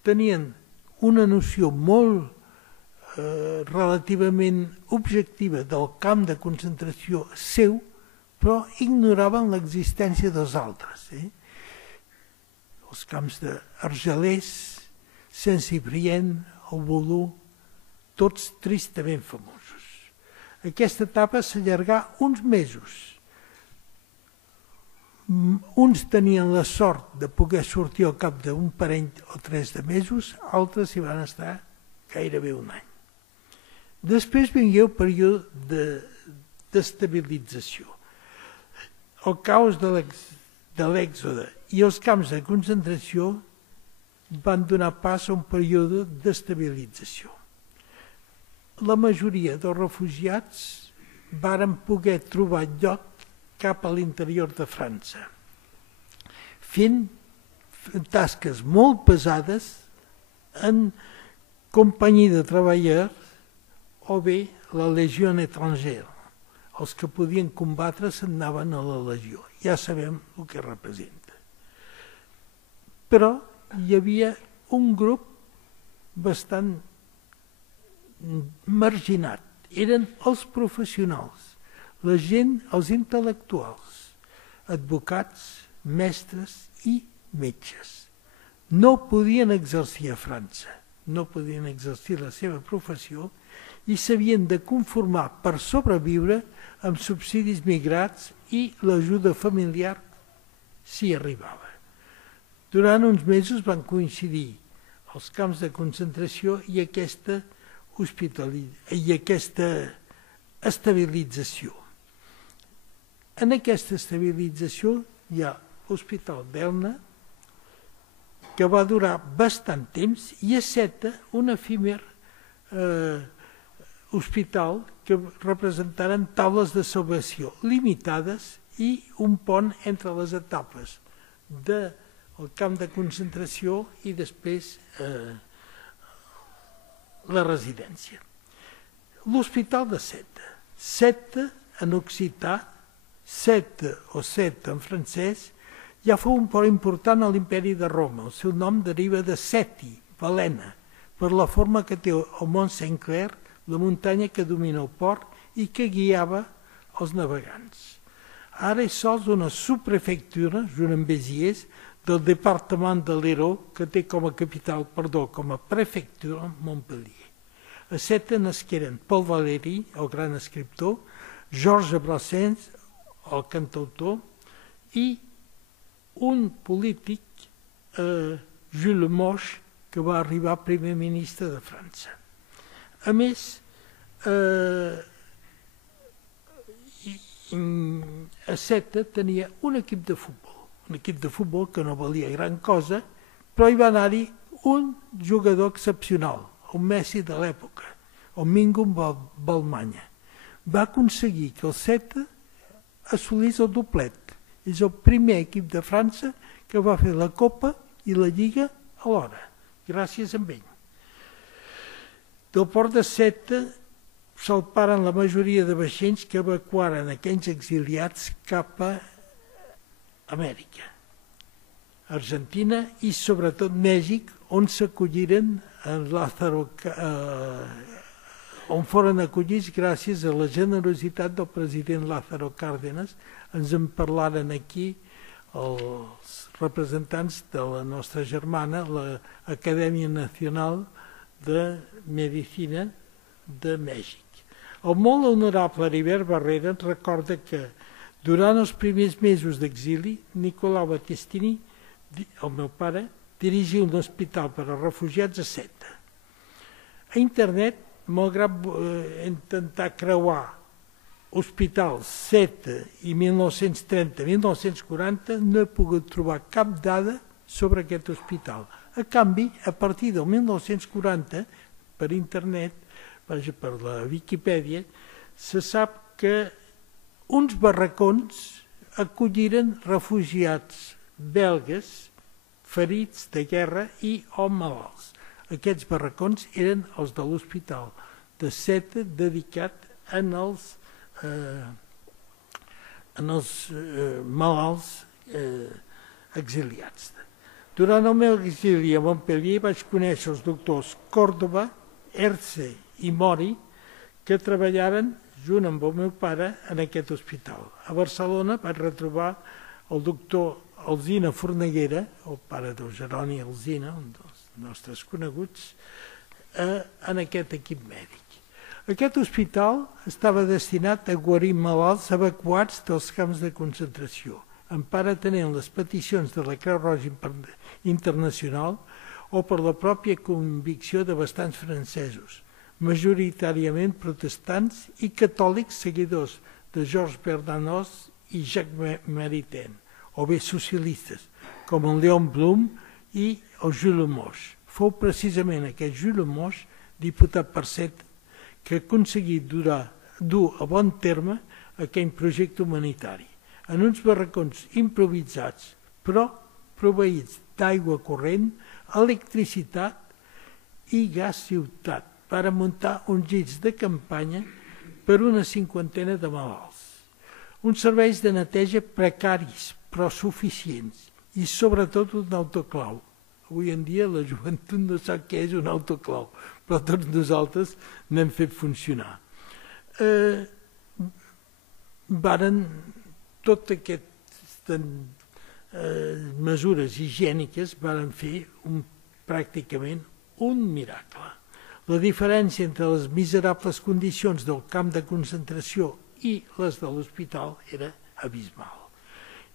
tenien una noció molt relativament objectiva del camp de concentració seu, però ignoraven l'existència dels altres. Els camps d'Argelès, Saint-Cyprien, el Voló, tots tristament famosos. Aquesta etapa s'allargà uns mesos. Uns tenien la sort de poder sortir al cap d'un parell o 3 de mesos, altres hi van estar gairebé un any. Després vingué el període d'estabilització. El caos de l'èxode i els camps de concentració van donar pas a un període d'estabilització. La majoria dels refugiats varen poder trobar lloc cap a l'interior de França, fent tasques molt pesades en companyia de treballadors o bé la Legió etrangera. Els que podien combatre se'n anaven a la Legió. Ja sabem el que representa. però hi havia un grup bastant marginat. Eren els professionals, la gent, els intel·lectuals, advocats, mestres i metges. No podien exercir a França, no podien exercir la seva professió i s'havien de conformar per sobreviure amb subsidis migrats i l'ajuda familiar si arribava. Durant uns mesos van coincidir els camps de concentració i aquesta estabilització. En aquesta estabilització hi ha l'Hospital d'Elna, que va durar bastant temps, i a Seta un efímer hospital que representaren taules de salvació limitades i un pont entre les etapes del camp de concentració i després la residència. L'Hospital de Seta. Seta en occità, Seta o Seta en francès, ja fou un port important a l'imperi de Roma. El seu nom deriva de Seti, balena, per la forma que té el Mont Saint-Clair, la muntanya que domina el port i que guiava els navegants. Ara és sols una subprefectura, junt amb Béziers, del departament de l'Hérault, que té com a prefectura Montpellier. A Seta nasqueren Paul Valéry, el gran escriptor, Georges Brassens, el cantautor, i un polític, Jules Moche, que va arribar primer ministre de França. A més, a Seta tenia un equip de futbol que no valia gran cosa, però hi va anar-hi un jugador excepcional, el Messi de l'època, el Mingo Balmanya. Va aconseguir que el Seta assolís el doblet. És el primer equip de França que va fer la Copa i la Lliga alhora, gràcies a ell. Del port de Seta salparen la majoria de vaixells que evacuaren aquells exiliats cap a Amèrica, Argentina i sobretot Mèxic, on s'acolliren on foren acollits gràcies a la generositat del president Lázaro Cárdenas. Ens en parlaren aquí els representants de la nostra germana, l'Acadèmia Nacional de Medicina de Mèxic. El molt honorable Heribert Barrera ens recorda que durant els primers mesos d'exili, Nicolau Battistini, el meu pare, dirigia un hospital per a refugiats a Seta. A internet, malgrat intentar creuar hospitals Seta i 1930-1940, no he pogut trobar cap dada sobre aquest hospital. A canvi, a partir del 1940, per internet, per la Viquipèdia, se sap que uns barracons acolliren refugiats belgues ferits de guerra i o malalts. Aquests barracons eren els de l'hospital de Seta dedicat en els malalts exiliats. Durant el meu exili a Montpellier vaig conèixer els doctors Córdoba, Herce i Mori, que treballaren junt amb el meu pare en aquest hospital. A Barcelona vaig retrobar el doctor Alzina Forneguera, el pare del Jeroni Alzina, un dels nostres coneguts, en aquest equip mèdic. Aquest hospital estava destinat a guarir malalts evacuats dels camps de concentració, empara atenent les peticions de la Creu Roja Internacional o per la pròpia convicció de bastants francesos, majoritàriament protestants i catòlics seguidors de Georges Bernanos i Jacques Maritain, o bé socialistes, com en Léon Blum i el Jules Moche. Fou precisament aquest Jules Moche, diputat per Seta, que ha aconseguit dur a bon terme aquell projecte humanitari, en uns barracons improvisats, però proveïts d'aigua corrent, electricitat i gas ciutat, per muntar uns llits de campanya per una 50 de malalts. Uns serveis de neteja precaris, però suficients, i sobretot un autoclau. Avui en dia la joventut no sap què és un autoclau, però tots nosaltres n'hem fet funcionar. Totes aquestes mesures higièniques varen fer pràcticament un miracle. La diferència entre les miserables condicions del camp de concentració i les de l'hospital era abismal.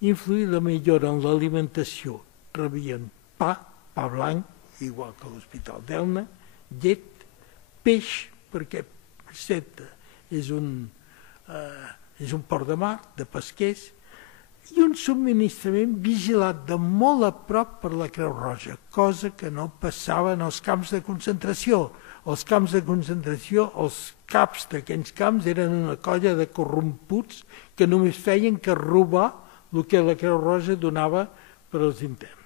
Influir la millora en l'alimentació. Rebien pa blanc, igual que l'Hospital d'Elna, llet, peix, perquè Seta és un port de mar, de pesquers, i un subministrament vigilat de molt a prop per la Creu Roja, cosa que no passava en els camps de concentració. Els camps de concentració, els caps d'aquells camps eren una colla de corromputs que només feien que robar el que la Creu Roja donava per als interns.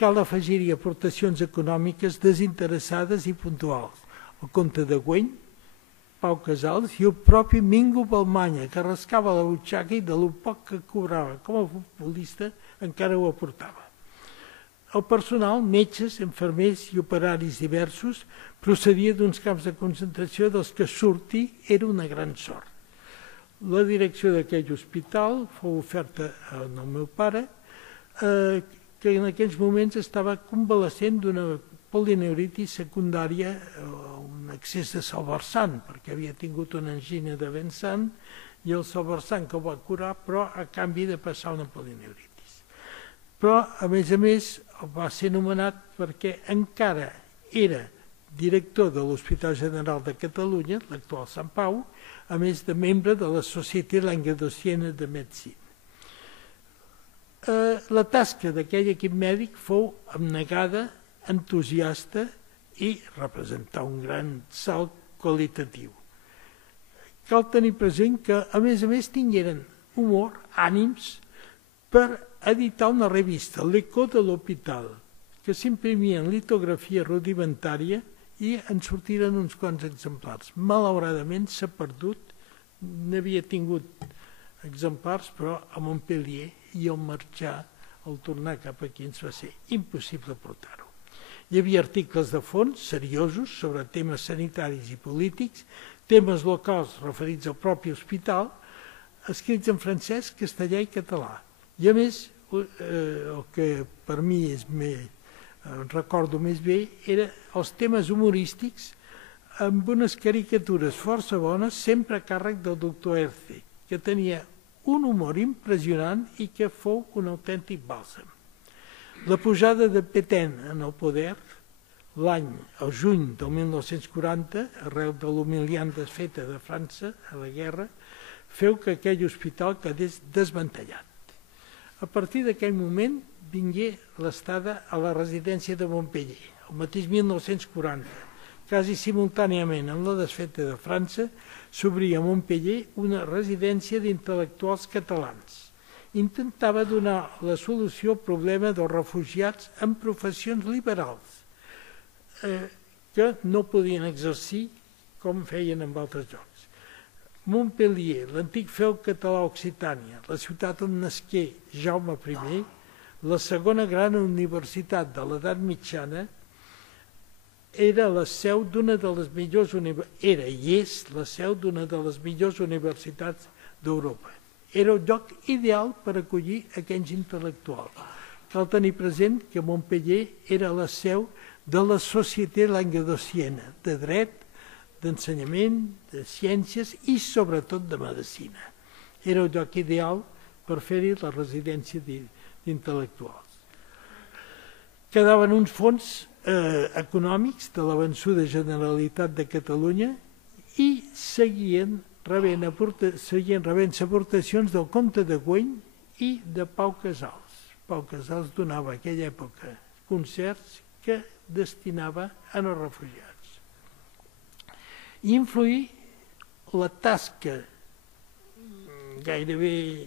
Cal afegir-hi aportacions econòmiques desinteressades i puntuals. El comte de Güell, Pau Casals i el propi Mingo Balmanya, que rascava la butxaca i de lo poc que cobrava com a futbolista encara ho aportava. El personal, metges, infermers i operaris diversos, procedia d'uns camps de concentració dels que sortir era una gran sort. La direcció d'aquell hospital fou oferta al meu pare, que en aquells moments estava convalescent d'una polineuritis secundària a un excés de salvarsant, perquè havia tingut una angina de Vincent i el salvarsant que el va curar, però a canvi de passar una polineuritis. Però, a més, va ser nomenat perquè encara era director de l'Hospital General de Catalunya, l'actual Sant Pau, a més de membre de la Société Languedocienne de Médecine. La tasca d'aquell equip mèdic fou abnegada, entusiasta i representar un gran salt qualitatiu. Cal tenir present que, a més, tingueren humor, ànims, per editar una revista, l'Eco de l'Hospital, que s'imprimia en litografia rudimentària i en sortiren uns quants exemplars. Malauradament s'ha perdut, n'havia tingut exemplars, però a Montpellier, i al marxar, al tornar cap aquí, ens va ser impossible portar-ho. Hi havia articles de fons seriosos sobre temes sanitaris i polítics, temes locals referits al propi hospital, escrits en francès, castellà i català. I a més, el que per mi recordo més bé, eren els temes humorístics amb unes caricatures força bones, sempre a càrrec del doctor Herce, que tenia un humor impressionant i que fou un autèntic bàlsam. La pujada de Pétain en el poder, el juny del 1940, arrel de l'humiliant desfeta de França a la guerra, feu que aquell hospital quedés desmantellat. A partir d'aquell moment vingué l'estada a la residència de Montpellier, el mateix 1940. Quasi simultàniament amb la desfeta de França, s'obria a Montpellier una residència d'intel·lectuals catalans. Intentava donar la solució al problema dels refugiats en professions liberals, que no podien exercir com feien en altres llocs. Montpellier, l'antic feu català Occitània, la ciutat on nasqué Jaume I, la segona gran universitat de l'edat mitjana, era la seu d'una de les millors universitats d'Europa. Era el lloc ideal per acollir aquells intel·lectuals. Cal tenir present que Montpellier era la seu de la Société Languedocienne, de dret, d'ensenyament, de ciències i sobretot de medicina. Era el lloc ideal per fer-hi la residència d'intel·lectuals. Quedaven uns fons econòmics de la vençuda Generalitat de Catalunya i seguien rebent aportacions del comte de Güell i de Pau Casals. Pau Casals donava a aquella època concerts que destinava a els refugiats. I influir la tasca gairebé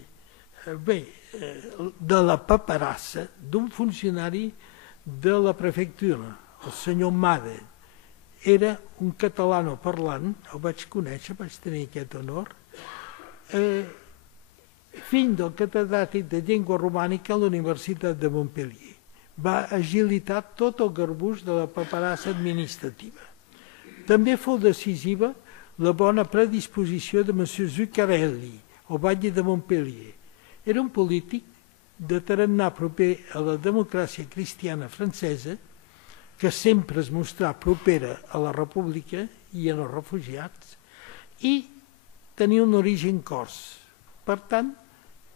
de la paperassa d'un funcionari de la prefectura, el senyor Made. Era un catalano parlant, el vaig conèixer, vaig tenir aquest honor. fill del catedràtic de llengua romànica a la Universitat de Montpellier. Va agilitar tot el garbuix de la paperassa administrativa. També fou decisiva la bona predisposició de M. Zuccarelli, al batlle de Montpellier. Era un polític de tarannà proper a la democràcia cristiana francesa, que sempre es mostrà propera a la República i als refugiats, i tenia un origen cors. Per tant,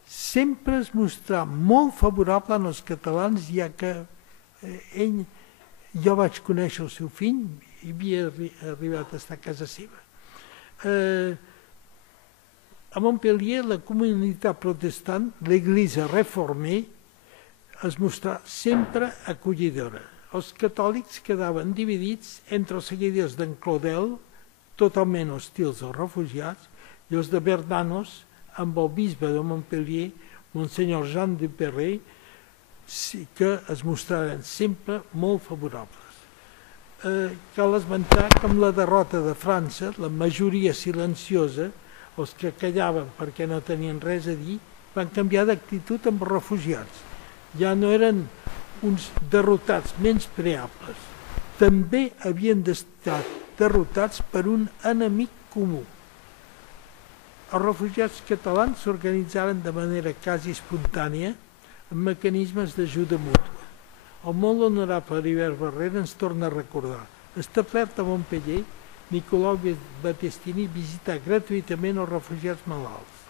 sempre es mostrà molt favorable als catalans, ja que jo vaig conèixer el seu fill i havia arribat a estar a casa seva. A Montpellier, la comunitat protestant, l'Église réformée, es mostrà sempre acollidora. Els catòlics quedaven dividits entre els seguidors d'en Claudel, totalment hostils als refugiats, i els de Bernanos, amb el bisbe de Montpellier, Monsenyor Jean de Perret, que es mostraren sempre molt favorables. Cal esmentar que amb la derrota de França, la majoria silenciosa, els que callaven perquè no tenien res a dir, van canviar d'actitud amb els refugiats. Ja no eren uns derrotats menyspreables, també havien d'estar derrotats per un enemic comú. Els refugiats catalans s'organitzaren de manera quasi espontània en mecanismes d'ajuda mútua. El molt honorable Heribert Barrera ens torna a recordar. Establert a Montpellier, Nicolau Battistini visità gratuïtament els refugiats malalts.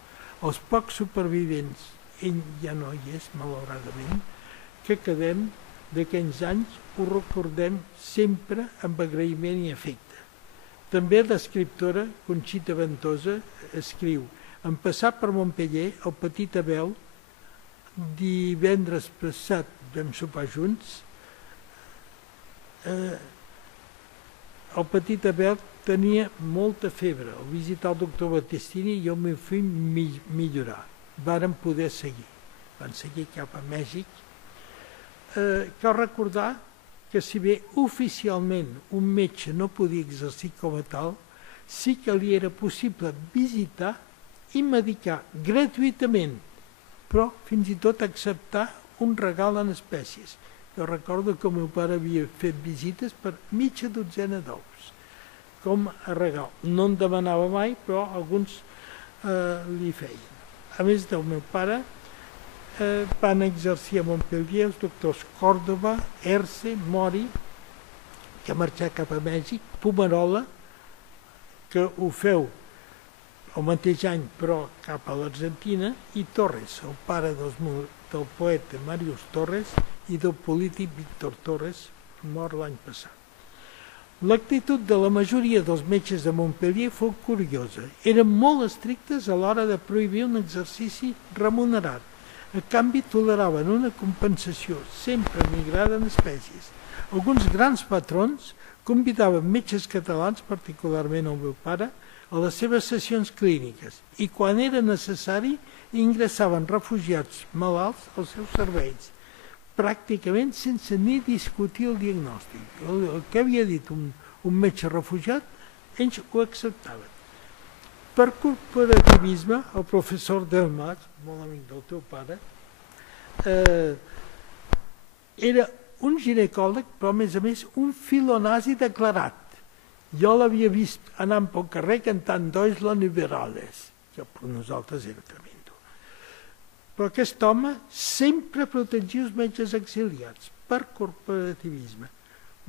Els pocs supervivents, ell ja no hi és, malauradament, que quedem d'aquells anys ho recordem sempre amb agraïment i afecte. També l'escriptora Conxita Ventosa escriu: en passar per Montpellier, el petit Abel, divendres passat vam sopar junts, el petit Abel tenia molta febre. Al visitar el doctor Battistini i el meu fill millorar. Varen poder seguir. Van seguir cap a Mèxic. Cal recordar que si bé oficialment un metge no podia exercir com a tal, sí que li era possible visitar i medicar gratuïtament, però fins i tot acceptar un regal en espècies. Jo recordo que el meu pare havia fet visites per mitja dotzena d'ous, com a regal. No en demanava mai, però alguns li feien. A més del meu pare, van exercir a Montpellier els doctors Còrdova, Erce, Mori, que marxà cap a Mèxic, Pomarola, que ho feu el mateix any però cap a l'Argentina, i Torres, el pare del poeta Màrius Torres i del polític Víctor Torres, mort l'any passat. L'actitud de la majoria dels metges de Montpellier fou curiosa. Eren molt estrictes a l'hora de prohibir un exercici remunerat. A canvi, toleraven una compensació sempre migrada en espècies. Alguns grans patrons convidaven metges catalans, particularment el meu pare, a les seves sessions clíniques i, quan era necessari, ingressaven refugiats malalts als seus serveis, pràcticament sense ni discutir el diagnòstic. El que havia dit un metge refugiat, ells ho acceptaven. Per corporativisme, el professor Delmas, molt amic del teu pare, era un ginecòleg, però a més un filonazi declarat. Jo l'havia vist anant pel carrer cantant Dois la Liberales, que per nosaltres era tremendo. Però aquest home sempre protegia els metges exiliats per corporativisme,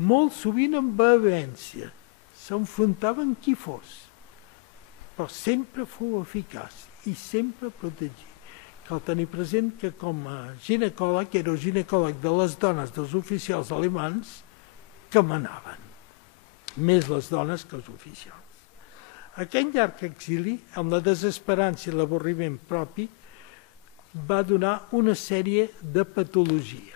molt sovint amb vehemència, s'enfrontava amb qui fos, però sempre fou eficaç i sempre protegia. Cal tenir present que com a ginecòleg era el ginecòleg de les dones dels oficials alemans que manaven, més les dones que els oficials. Aquell llarg exili, amb la desesperança i l'avorriment propi, va donar una sèrie de patologies.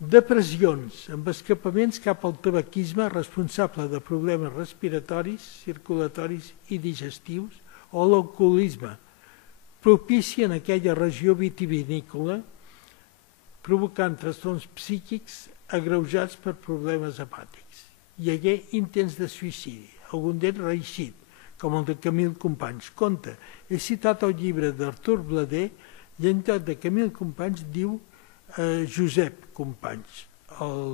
Depressions, amb escapaments cap al tabaquisme responsable de problemes respiratoris, circulatoris i digestius, o l'alcoholisme, propici en aquella regió vitivinícola, provocant trastorns psíquics agreujats per problemes hepàtics. Hi hagué intents de suïcidi, algun d'ells reeixit, com el de Camil Companys. Compte, he citat el llibre d'Artur Blader i en lloc de Camil Companys diu Josep Companys. El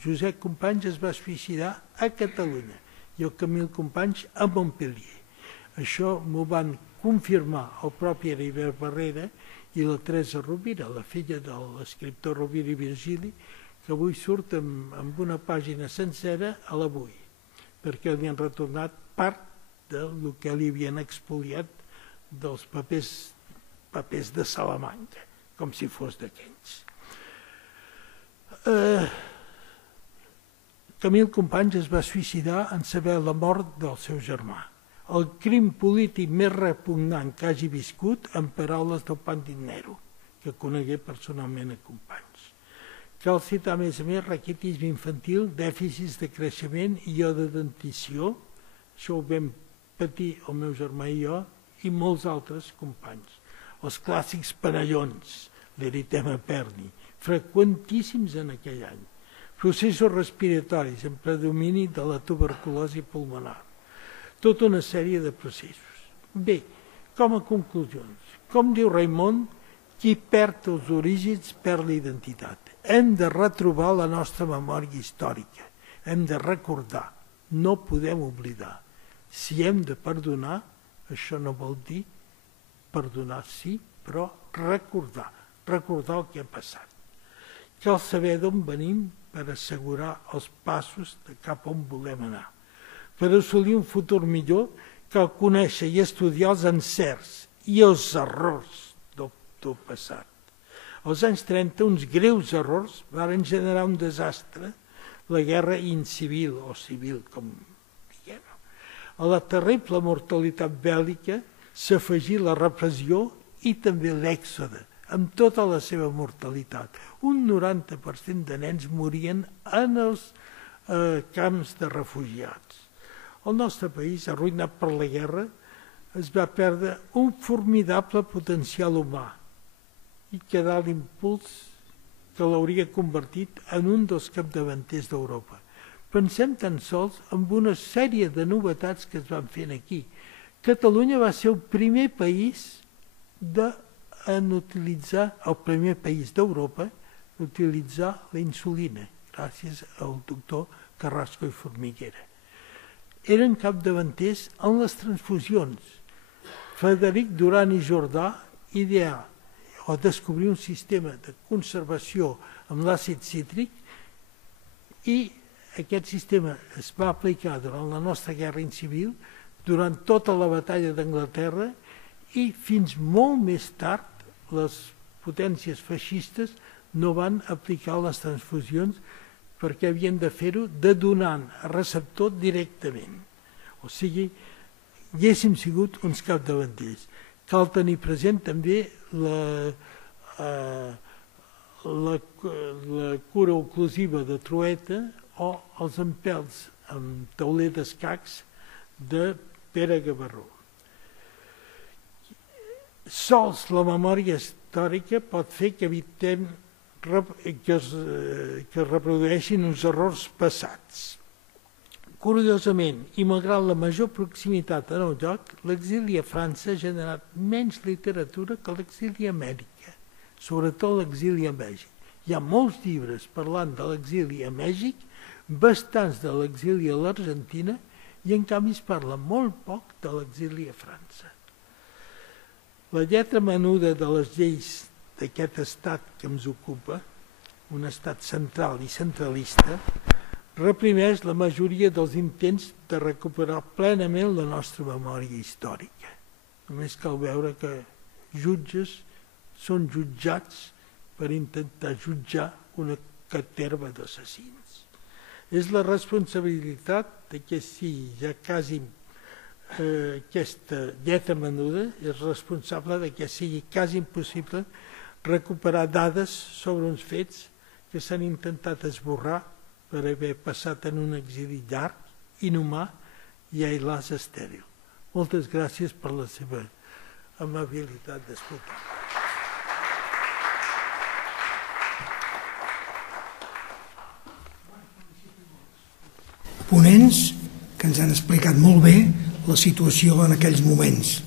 Josep Companys es va suïcidar a Catalunya i el Camil Companys a Montpellier. Això m'ho van confirmar el propi Heribert Barrera i la Teresa Rovira, la filla de l'escriptor Rovira i Virgili, que avui surt amb una pàgina sencera a l'Avui, perquè li han retornat part del que li havien expoliat dels papers de Salamanca, com si fos d'aquells. Camil Companys es va suïcidar en saber la mort del seu germà. El crim polític més repugnant que hagi viscut, en paraules del Pandit Nehru, que conegué personalment a Companys. Cal citar, a més, raquitisme infantil, dèficits de creixement i o de dentició. Això ho vam patir el meu germà i jo i molts altres companys. Els clàssics panellons, l'eritema perni, freqüentíssims en aquell any. Processos respiratoris en predomini de la tuberculosi pulmonar. Tota una sèrie de processos. Bé, com a conclusions, com diu Raimon, qui perd els orígens perd l'identitat. Hem de retrobar la nostra memòria històrica. Hem de recordar. No podem oblidar. Si hem de perdonar, això no vol dir perdonar sí, però recordar el que ha passat. Cal saber d'on venim per assegurar els passos de cap on volem anar. Per assolir un futur millor, cal conèixer i estudiar els encerts i els errors del passat. Als anys 30, uns greus errors varen generar un desastre, la guerra incivil o civil, com diguem. A la terrible mortalitat bèl·lica s'afegí la repressió i també l'èxode, amb tota la seva mortalitat. Un 90% de nens morien en els camps de refugiats. El nostre país, arruïnat per la guerra, es va perdre un formidable potencial humà i quedar l'impuls que l'hauria convertit en un dels capdavanters d'Europa. Pensem tan sols en una sèrie de novetats que es van fer aquí. Catalunya va ser el primer país en utilitzar, el primer país d'Europa a utilitzar la insulina, gràcies al doctor Carrasco i Formiguera. Eren capdavanters en les transfusions. Frederic Duran i Jordà ideà o descobrir un sistema de conservació amb l'àcid cítric i aquest sistema es va aplicar durant la nostra guerra civil, durant tota la batalla d'Anglaterra i fins molt més tard les potències feixistes no van aplicar les transfusions perquè havien de fer-ho de donant a receptor directament. O sigui, haguéssim sigut uns capdavanters. Cal tenir present també la cura oclusiva de Trueta o els empelts amb tauler d'escacs de Pere Gavarró. Sols la memòria històrica pot fer que evitem que es reprodueixin uns errors passats. Curiosament, i malgrat la major proximitat en el lloc, l'exili a França ha generat menys literatura que l'exili a Amèrica, sobretot l'exili a Mèxic. Hi ha molts llibres parlant de l'exili a Mèxic, bastants de l'exili a l'Argentina, i en canvi es parla molt poc de l'exili a França. La lletra menuda de les lleis d'aquest estat que ens ocupa, un estat central i centralista, reprimeix la majoria dels intents de recuperar plenament la nostra memòria històrica. Només cal veure que jutges són jutjats per intentar jutjar una caterva d'assassins. És la responsabilitat de que si ja quasi aquesta lletra menuda és responsable de que sigui quasi impossible recuperar dades sobre uns fets que s'han intentat esborrar per haver passat en un exili llarg, inhumà i aïllàs estèril. Moltes gràcies per la seva amabilitat d'escoltar. Ponents que ens han explicat molt bé la situació en aquells moments.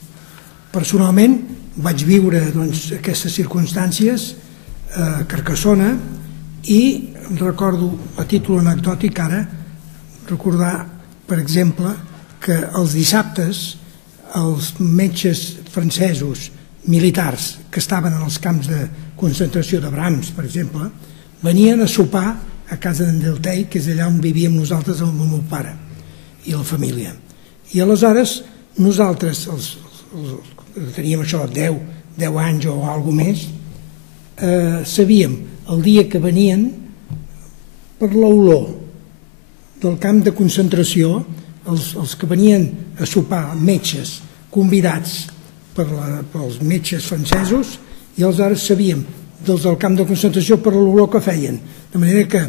Personalment vaig viure aquestes circumstàncies a Carcassona i recordo, a títol anecdòtic ara, recordar, per exemple, que els dissabtes els metges francesos militars que estaven en els camps de concentració de Brahms, per exemple, venien a sopar a casa d'en Deltei, que és allà on vivíem nosaltres amb el meu pare i la família. I aleshores nosaltres, teníem això 10 anys o alguna més, sabíem el dia que venien per l'olor del camp de concentració, els que venien a sopar, metges convidats pels metges francesos, i aleshores sabíem dels del camp de concentració per l'olor que feien. De manera que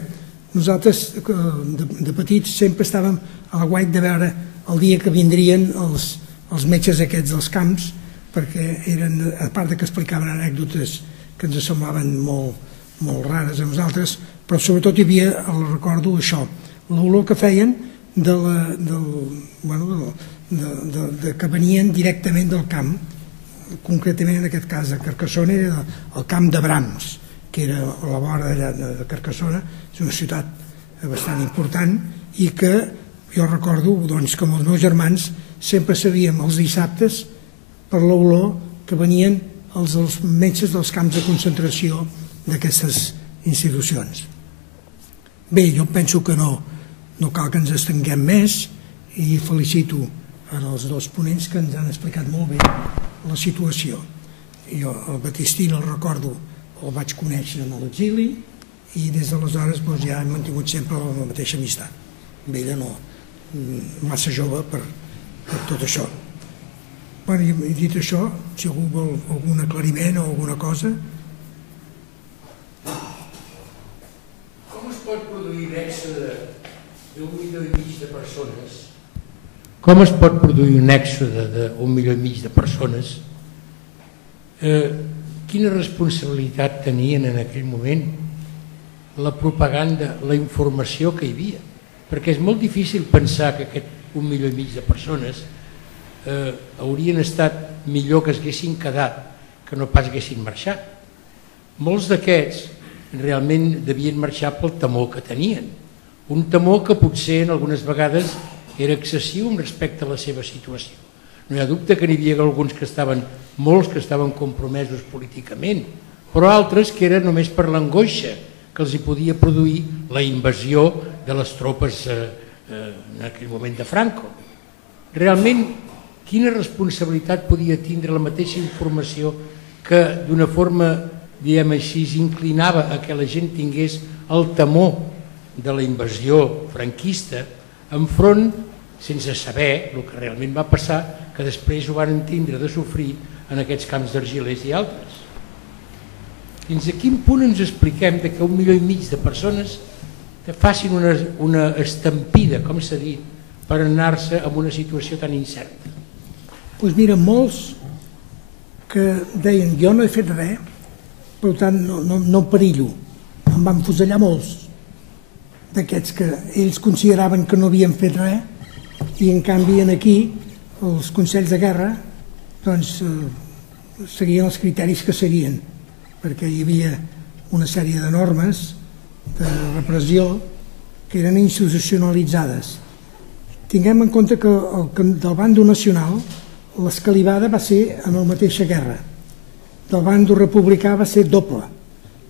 nosaltres de petits sempre estàvem a l'aguait de veure el dia que vindrien els metges aquests dels camps, perquè eren, a part que explicaven anècdotes que ens semblaven molt rares a nosaltres, però sobretot hi havia, recordo això, l'olor que feien que venien directament del camp, concretament en aquest cas a Carcassona era el camp de Brahms, que era a la vora de Carcassona, és una ciutat bastant important, i que jo recordo que amb els meus germans sempre sabíem els dissabtes per l'olor que venien els metges dels camps de concentració d'aquestes institucions. Bé, jo penso que no cal que ens estenguem més, i felicito els dos ponents que ens han explicat molt bé la situació. Jo el Batistín el recordo, el vaig conèixer en l'exili, i des d'aleshores ja hem mantingut sempre la mateixa amistat. Amb ella no, massa jove per tot això. I dit això, si algú vol algun aclariment o alguna cosa... Com es pot produir l'èxode d'1,5 milió de persones? Com es pot produir un èxode d'1,5 milió de persones? Quina responsabilitat tenien en aquell moment la propaganda, la informació que hi havia? Perquè és molt difícil pensar que aquest 1,5 milió de persones haurien estat millor que es haguessin quedat que no pas haguessin marxat. Molts d'aquests realment devien marxar pel temor que tenien, un temor que potser en algunes vegades era excessiu respecte a la seva situació. No hi ha dubte que n'hi havia alguns que estaven, molts que estaven compromesos políticament, però altres que era només per l'angoixa que els hi podia produir la invasió de les tropes en aquell moment de Franco. Realment, quina responsabilitat podia tindre la mateixa informació que d'una forma, diguem així, inclinava a que la gent tingués el temor de la invasió franquista enfront, sense saber el que realment va passar, que després ho van tindre de sofrir en aquests camps d'Argelers i altres. Fins a quin punt ens expliquem que 1,5 milió de persones facin una estampida, com s'ha dit, per anar-se en una situació tan incerta? Doncs mira, molts que deien jo no he fet res, per tant no perillo. Em van fusellar molts d'aquests que ells consideraven que no havien fet res i en canvi aquí els consells de guerra seguien els criteris que seguien, perquè hi havia una sèrie de normes de repressió que eren institucionalitzades. Tinguem en compte que del bando nacional l'escalivada va ser en la mateixa guerra, del bando republicà va ser doble.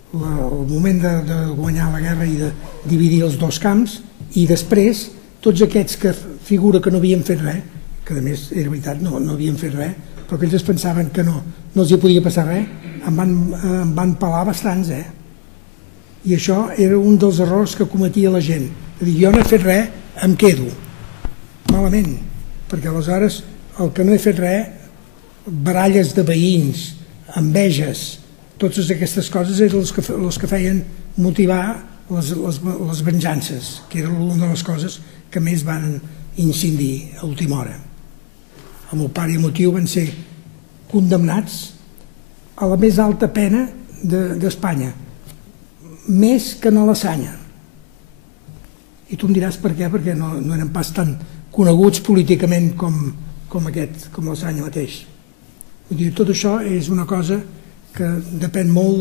El moment de guanyar la guerra i de dividir els dos camps, i després tots aquests que figura que no havien fet res, que a més era veritat, no havien fet res, però que ells pensaven que no els hi podia passar res, em van pelar bastants, i això era un dels errors que cometia la gent, de dir jo no he fet res, em quedo malament, perquè aleshores el que no he fet res, baralles de veïns, enveges, totes aquestes coses eren les que feien motivar les venjances, que era una de les coses que més van incidir a última hora. El meu pare i el meu tio van ser condemnats a la més alta pena d'Espanya, més que no la Sanya. I tu em diràs per què, perquè no eren pas tan coneguts políticament com com el Sanya mateix. Vull dir, tot això és una cosa que depèn molt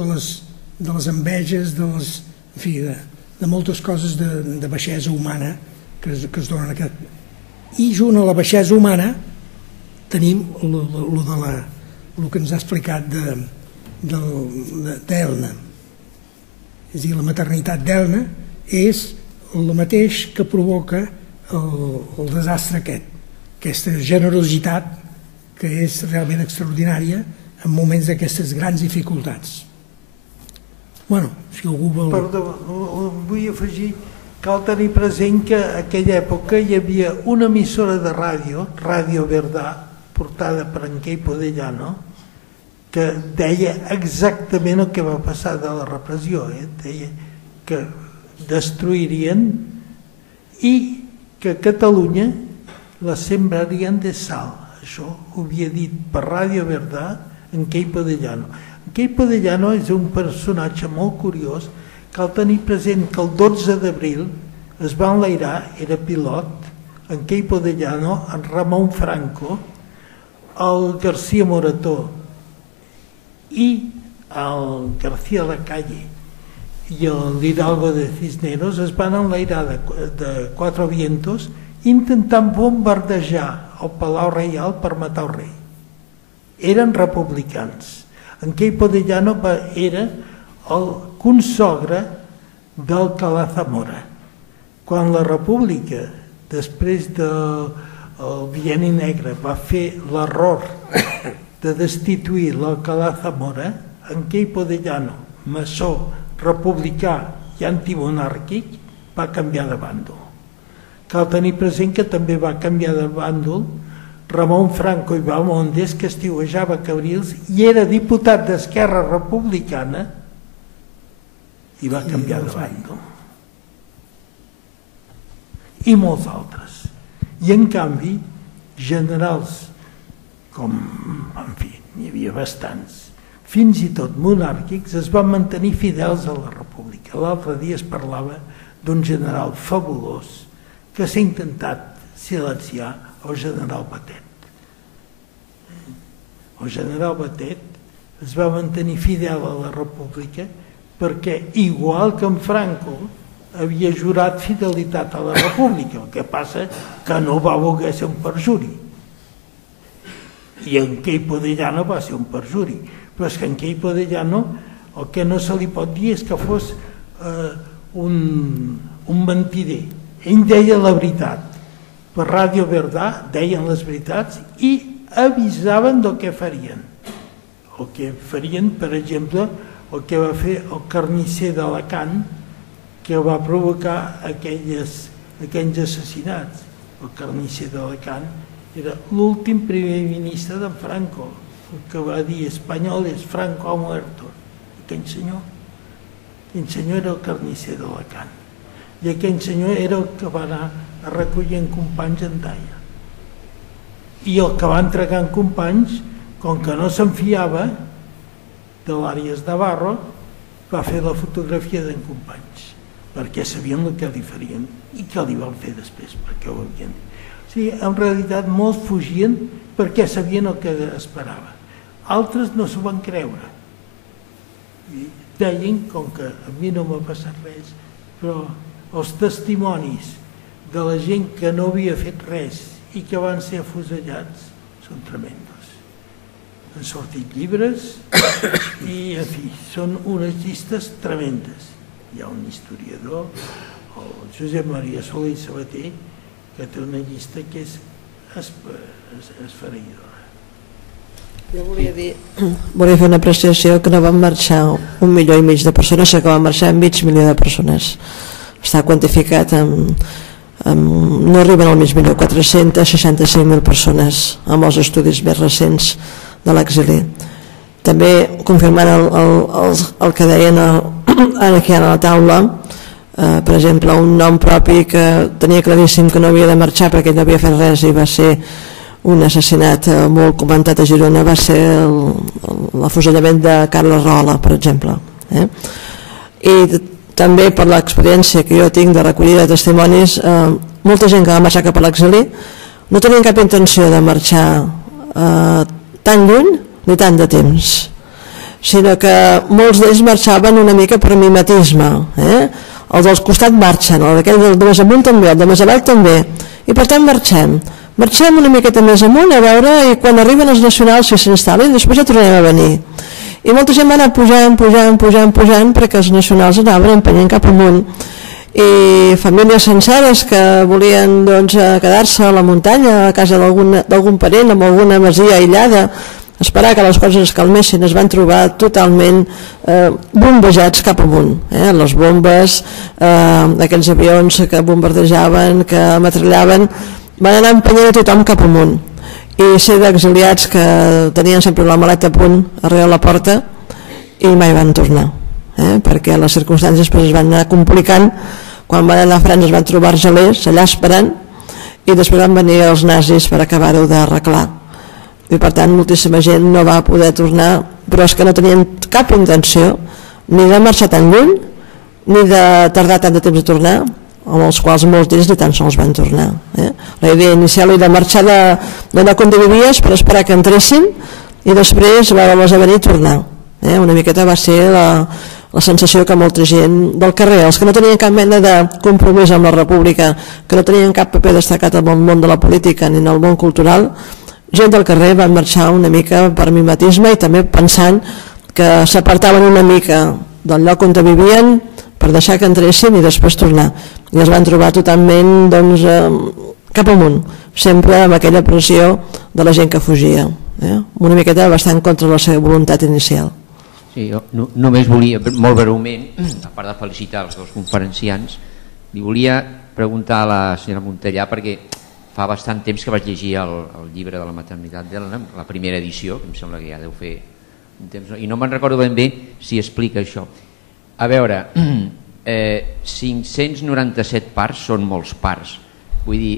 de les enveges, de moltes coses de baixesa humana que es donen aquest. I junt a la baixesa humana tenim el que ens ha explicat d'Elna. És a dir, la maternitat d'Elna és el mateix que provoca el desastre aquesta generositat que és realment extraordinària en moments d'aquestes grans dificultats. Bueno, si algú vol... Perdó, vull afegir, cal tenir present que en aquella època hi havia una emissora de ràdio, Ràdio Verdà, portada per en Quei Podellano, que deia exactament el que va passar de la repressió, deia que destruirien i que a Catalunya la sembrarien de sal. Això ho havia dit per Ràdio Verdà en Quei Podellano. En Quei Podellano és un personatge molt curiós. Cal tenir present que el 12 d'abril es va enlairar, era pilot, en Quei Podellano, en Ramon Franco, el García Morató i el García Lacalle i l'Hidalgo de Cisneros es van enlairar de Cuatro Vientos intentant bombardejar el Palau Reial per matar el rei. Eren republicans. En Quei Podellano era el consogre d'Alcalá Zamora. Quan la República, després del Bienni Negre, va fer l'error de destituir l'Alcalá Zamora, en Quei Podellano, maçó, republicà i antimonàrquic, va canviar de bàndol. Cal tenir present que també va canviar de bàndol Ramon Franco i Balmondes, que estiuejava Cabrils i era diputat d'Esquerra Republicana i va canviar de bàndol. I molts altres. I en canvi, generals com, en fi, n'hi havia bastants, fins i tot monàrquics, es van mantenir fidels a la República. L'altre dia es parlava d'un general fabulós que s'ha intentat silenciar, el general Batet. El general Batet es va mantenir fidel a la República perquè, igual que en Franco, havia jurat fidelitat a la República, el que passa que no va voler ser un perjuri. I en Quei Podellano va ser un perjuri, però és que en Quei Podellano el que no se li pot dir és que fos un mentider. Ell deia la veritat. Per Ràdio Verdà deien les veritats i avisaven del que farien. El que farien, per exemple, el que va fer el carnisser d'Alacant, que va provocar aquells assassinats. El carnisser d'Alacant era l'últim primer ministre d'en Franco, el que va dir espanyoles, Franco ha muerto. Aquell senyor era el carnisser d'Alacant. I aquell senyor era el que va anar a recollir en Companys en Daia. I el que va entregar en Companys, com que no se'n fiava de l'Àries Navarro, va fer la fotografia d'en Companys, perquè sabien el que li farien i què li van fer després, perquè ho havien dit. O sigui, en realitat molts fugien perquè sabien el que esperava. Altres no s'ho van creure. I deien, com que a mi no m'ha passat res, però els testimonis de la gent que no havia fet res i que van ser afusellats són tremendos. Han sortit llibres i, en fi, són unes llistes tremendes. Hi ha un historiador, el Josep Maria Soler i Sabater, que té una llista que és esfereïdora. Jo volia fer una apreciació que no van marxar 1,5 milió de persones, sinó que van marxar 500.000 de persones. Està quantificat no arriben al mig milió, 465.000 persones amb els estudis més recents de l'exili. També confirmant el que deien aquí a la taula, per exemple, un nom propi que tenia claríssim que no havia de marxar perquè no havia fet res i va ser un assassinat molt comentat a Girona, va ser l'afusellament de Carles Rola, per exemple. I també per l'experiència que jo tinc de recollida de testimonis, molta gent que va marxar cap a l'exili no tenien cap intenció de marxar tan lluny ni tant de temps, sinó que molts d'ells marxaven una mica per mimetisme, els dels costat marxen, el d'aquell de més amunt també, el de més avall també, i per tant marxem una miqueta més amunt a veure, i quan arriben els nacionals si s'instal·len, després ja tornarem a venir. I molta gent va anar pujant perquè els nacionals anaven empenyent cap amunt, i famílies senceres que volien quedar-se a la muntanya, a casa d'algun parent, amb alguna masia aïllada, esperar que les coses es calmessin, es van trobar totalment bombejats cap amunt. Les bombes, aquells avions que bombardejaven, que ametrellaven, van anar empenyent a tothom cap amunt, i ser d'exiliats que tenien sempre la maleta a punt darrere la porta i mai van tornar, perquè les circumstàncies es van anar complicant. Quan van anar a França es van trobar argelers allà esperant, i després van venir els nazis per acabar-ho d'arreglar, i per tant moltíssima gent no va poder tornar, però és que no tenien cap intenció ni de marxar tan lluny ni de tardar tant de temps a tornar, amb els quals molts d'ells ni tan sols van tornar. La idea inicial era marxar d'allà on vivies per esperar que entressin, i després va venir a tornar. Una miqueta va ser la sensació que molta gent del carrer, els que no tenien cap mena de compromís amb la república, que no tenien cap paper destacat en el món de la política ni en el món cultural, gent del carrer van marxar una mica per mimetisme i també pensant que s'apartaven una mica del lloc on vivien per deixar que entressin i després tornar, i es van trobar totalment cap amunt, sempre amb aquella pressió de la gent que fugia, una miqueta bastant contra la seva voluntat inicial. Sí, jo només volia, molt breument, a part de felicitar els dos conferenciants, li volia preguntar a la senyora Montellà, perquè fa bastant temps que vaig llegir el llibre de la maternitat d'Helena, la primera edició, que em sembla que ja deu fer un temps, i no me'n recordo ben bé si explica això. A veure, 597 parts són molts parts, vull dir,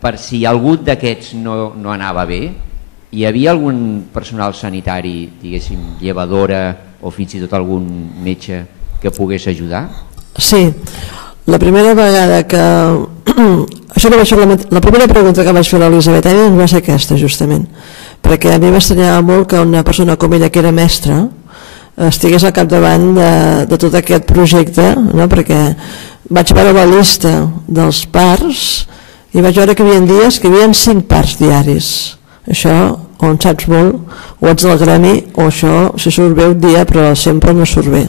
per si algú d'aquests no anava bé, hi havia algun personal sanitari, diguéssim, llevadora o fins i tot algun metge que pogués ajudar? Sí, la primera vegada que... La primera pregunta que vaig fer a l'Elisabet Eidelmen va ser aquesta, justament, perquè a mi m'estranyava molt que una persona com ella, que era mestra, estigués al capdavant de tot aquest projecte, perquè vaig veure la llista dels parts i vaig veure que hi havia dies que hi havia 5 parts diaris. Això, o en saps molt, o ets del gremi, o això, si surt bé un dia, però sempre no surt bé.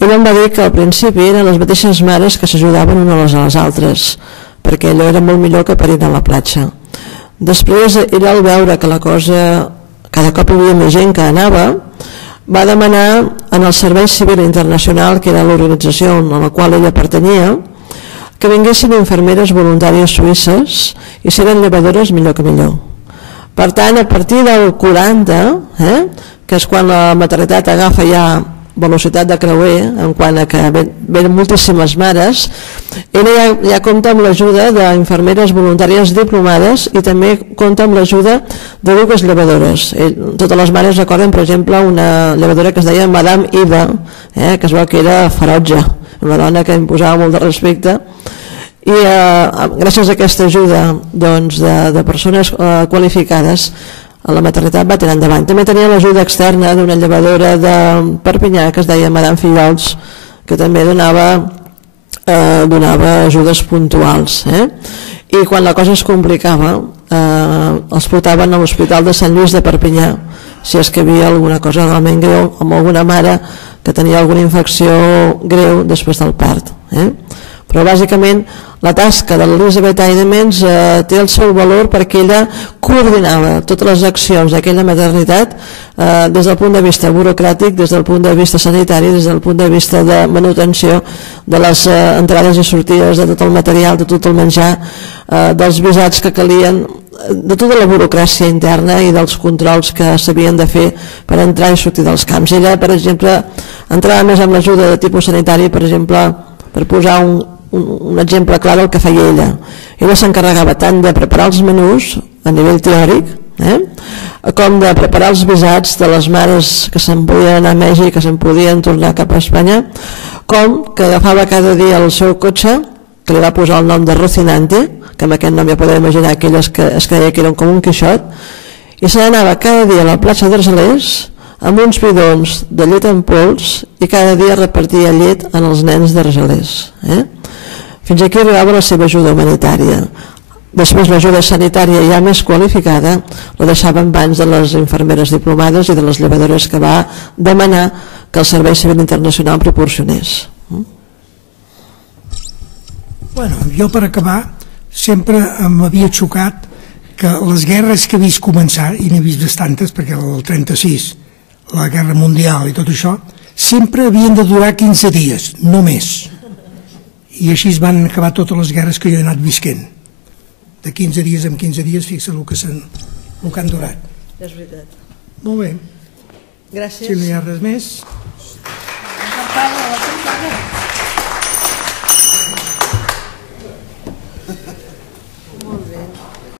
I em va dir que al principi eren les mateixes mares que s'ajudaven unes a les altres, perquè allò era molt millor que parir a la platja. Després, ella, al veure que la cosa, cada cop hi havia més gent que anava, va demanar en el Servei Civil Internacional, que era l'organització a la qual ella pertanyia, que vinguessin infermeres voluntàries suïsses, i si eren llevadores, millor que millor. Per tant, a partir del 40, que és quan la maternitat agafa ja velocitat de creuer, en quant a que venen moltíssimes mares, ella ja compta amb l'ajuda d'infermeres voluntàries diplomades i també compta amb l'ajuda de 2 llevadores. Totes les mares recorden, per exemple, una llevadora que es deia Madame Ida, que es veu que era ferotge, una dona que imposava molt de respecte, i gràcies a aquesta ajuda de persones qualificades, la maternitat va tirar endavant. També tenia l'ajuda externa d'una llevadora de Perpinyà que es deia Madame Fillols, que també donava ajudes puntuals. I quan la cosa es complicava, els portaven a l'Hospital de Sant Lluís de Perpinyà, si és que hi havia alguna cosa realment greu, amb alguna mare que tenia alguna infecció greu després del part. Però bàsicament la tasca de l'Elisabet Eidelmen té el seu valor perquè ella coordinava totes les accions d'aquella maternitat des del punt de vista burocràtic, des del punt de vista sanitari, des del punt de vista de manutenció de les entrades i sortides, de tot el material, de tot el menjar, dels visats que calien, de tota la burocràcia interna i dels controls que s'havien de fer per entrar i sortir dels camps. Ella, per exemple, entrava més amb l'ajuda de tipus sanitari, per exemple, per posar un exemple clar del que feia ella. Ella s'encarregava tant de preparar els menús a nivell teòric, com de preparar els visats de les mares que se'n podien anar a Mèxic, que se'n podien tornar cap a Espanya, com que agafava cada dia el seu cotxe, que li va posar el nom de Rocinante, que amb aquest nom ja podeu imaginar aquelles que es creia que eren com un quixot, i se n'anava cada dia a la platja d'Argelers amb uns bidons de llet en pols i cada dia repartia llet en els nens d'Argelers. Fins aquí arribava la seva ajuda humanitària. Després l'ajuda sanitària ja més qualificada la deixava en mans de les infermeres diplomades i de les llevadores que va demanar que el Servei Civil Internacional proporcionés. Bueno, jo per acabar sempre m'havia xocat que les guerres que he vist començar, i n'he vist bastantes perquè el 36, la Guerra Mundial i tot això, sempre havien de durar 15 dies, no més. I així es van acabar totes les guerres que jo he anat visquent. De 15 dies en 15 dies, fixa el que han durat. És veritat. Molt bé. Gràcies. Si no hi ha res més...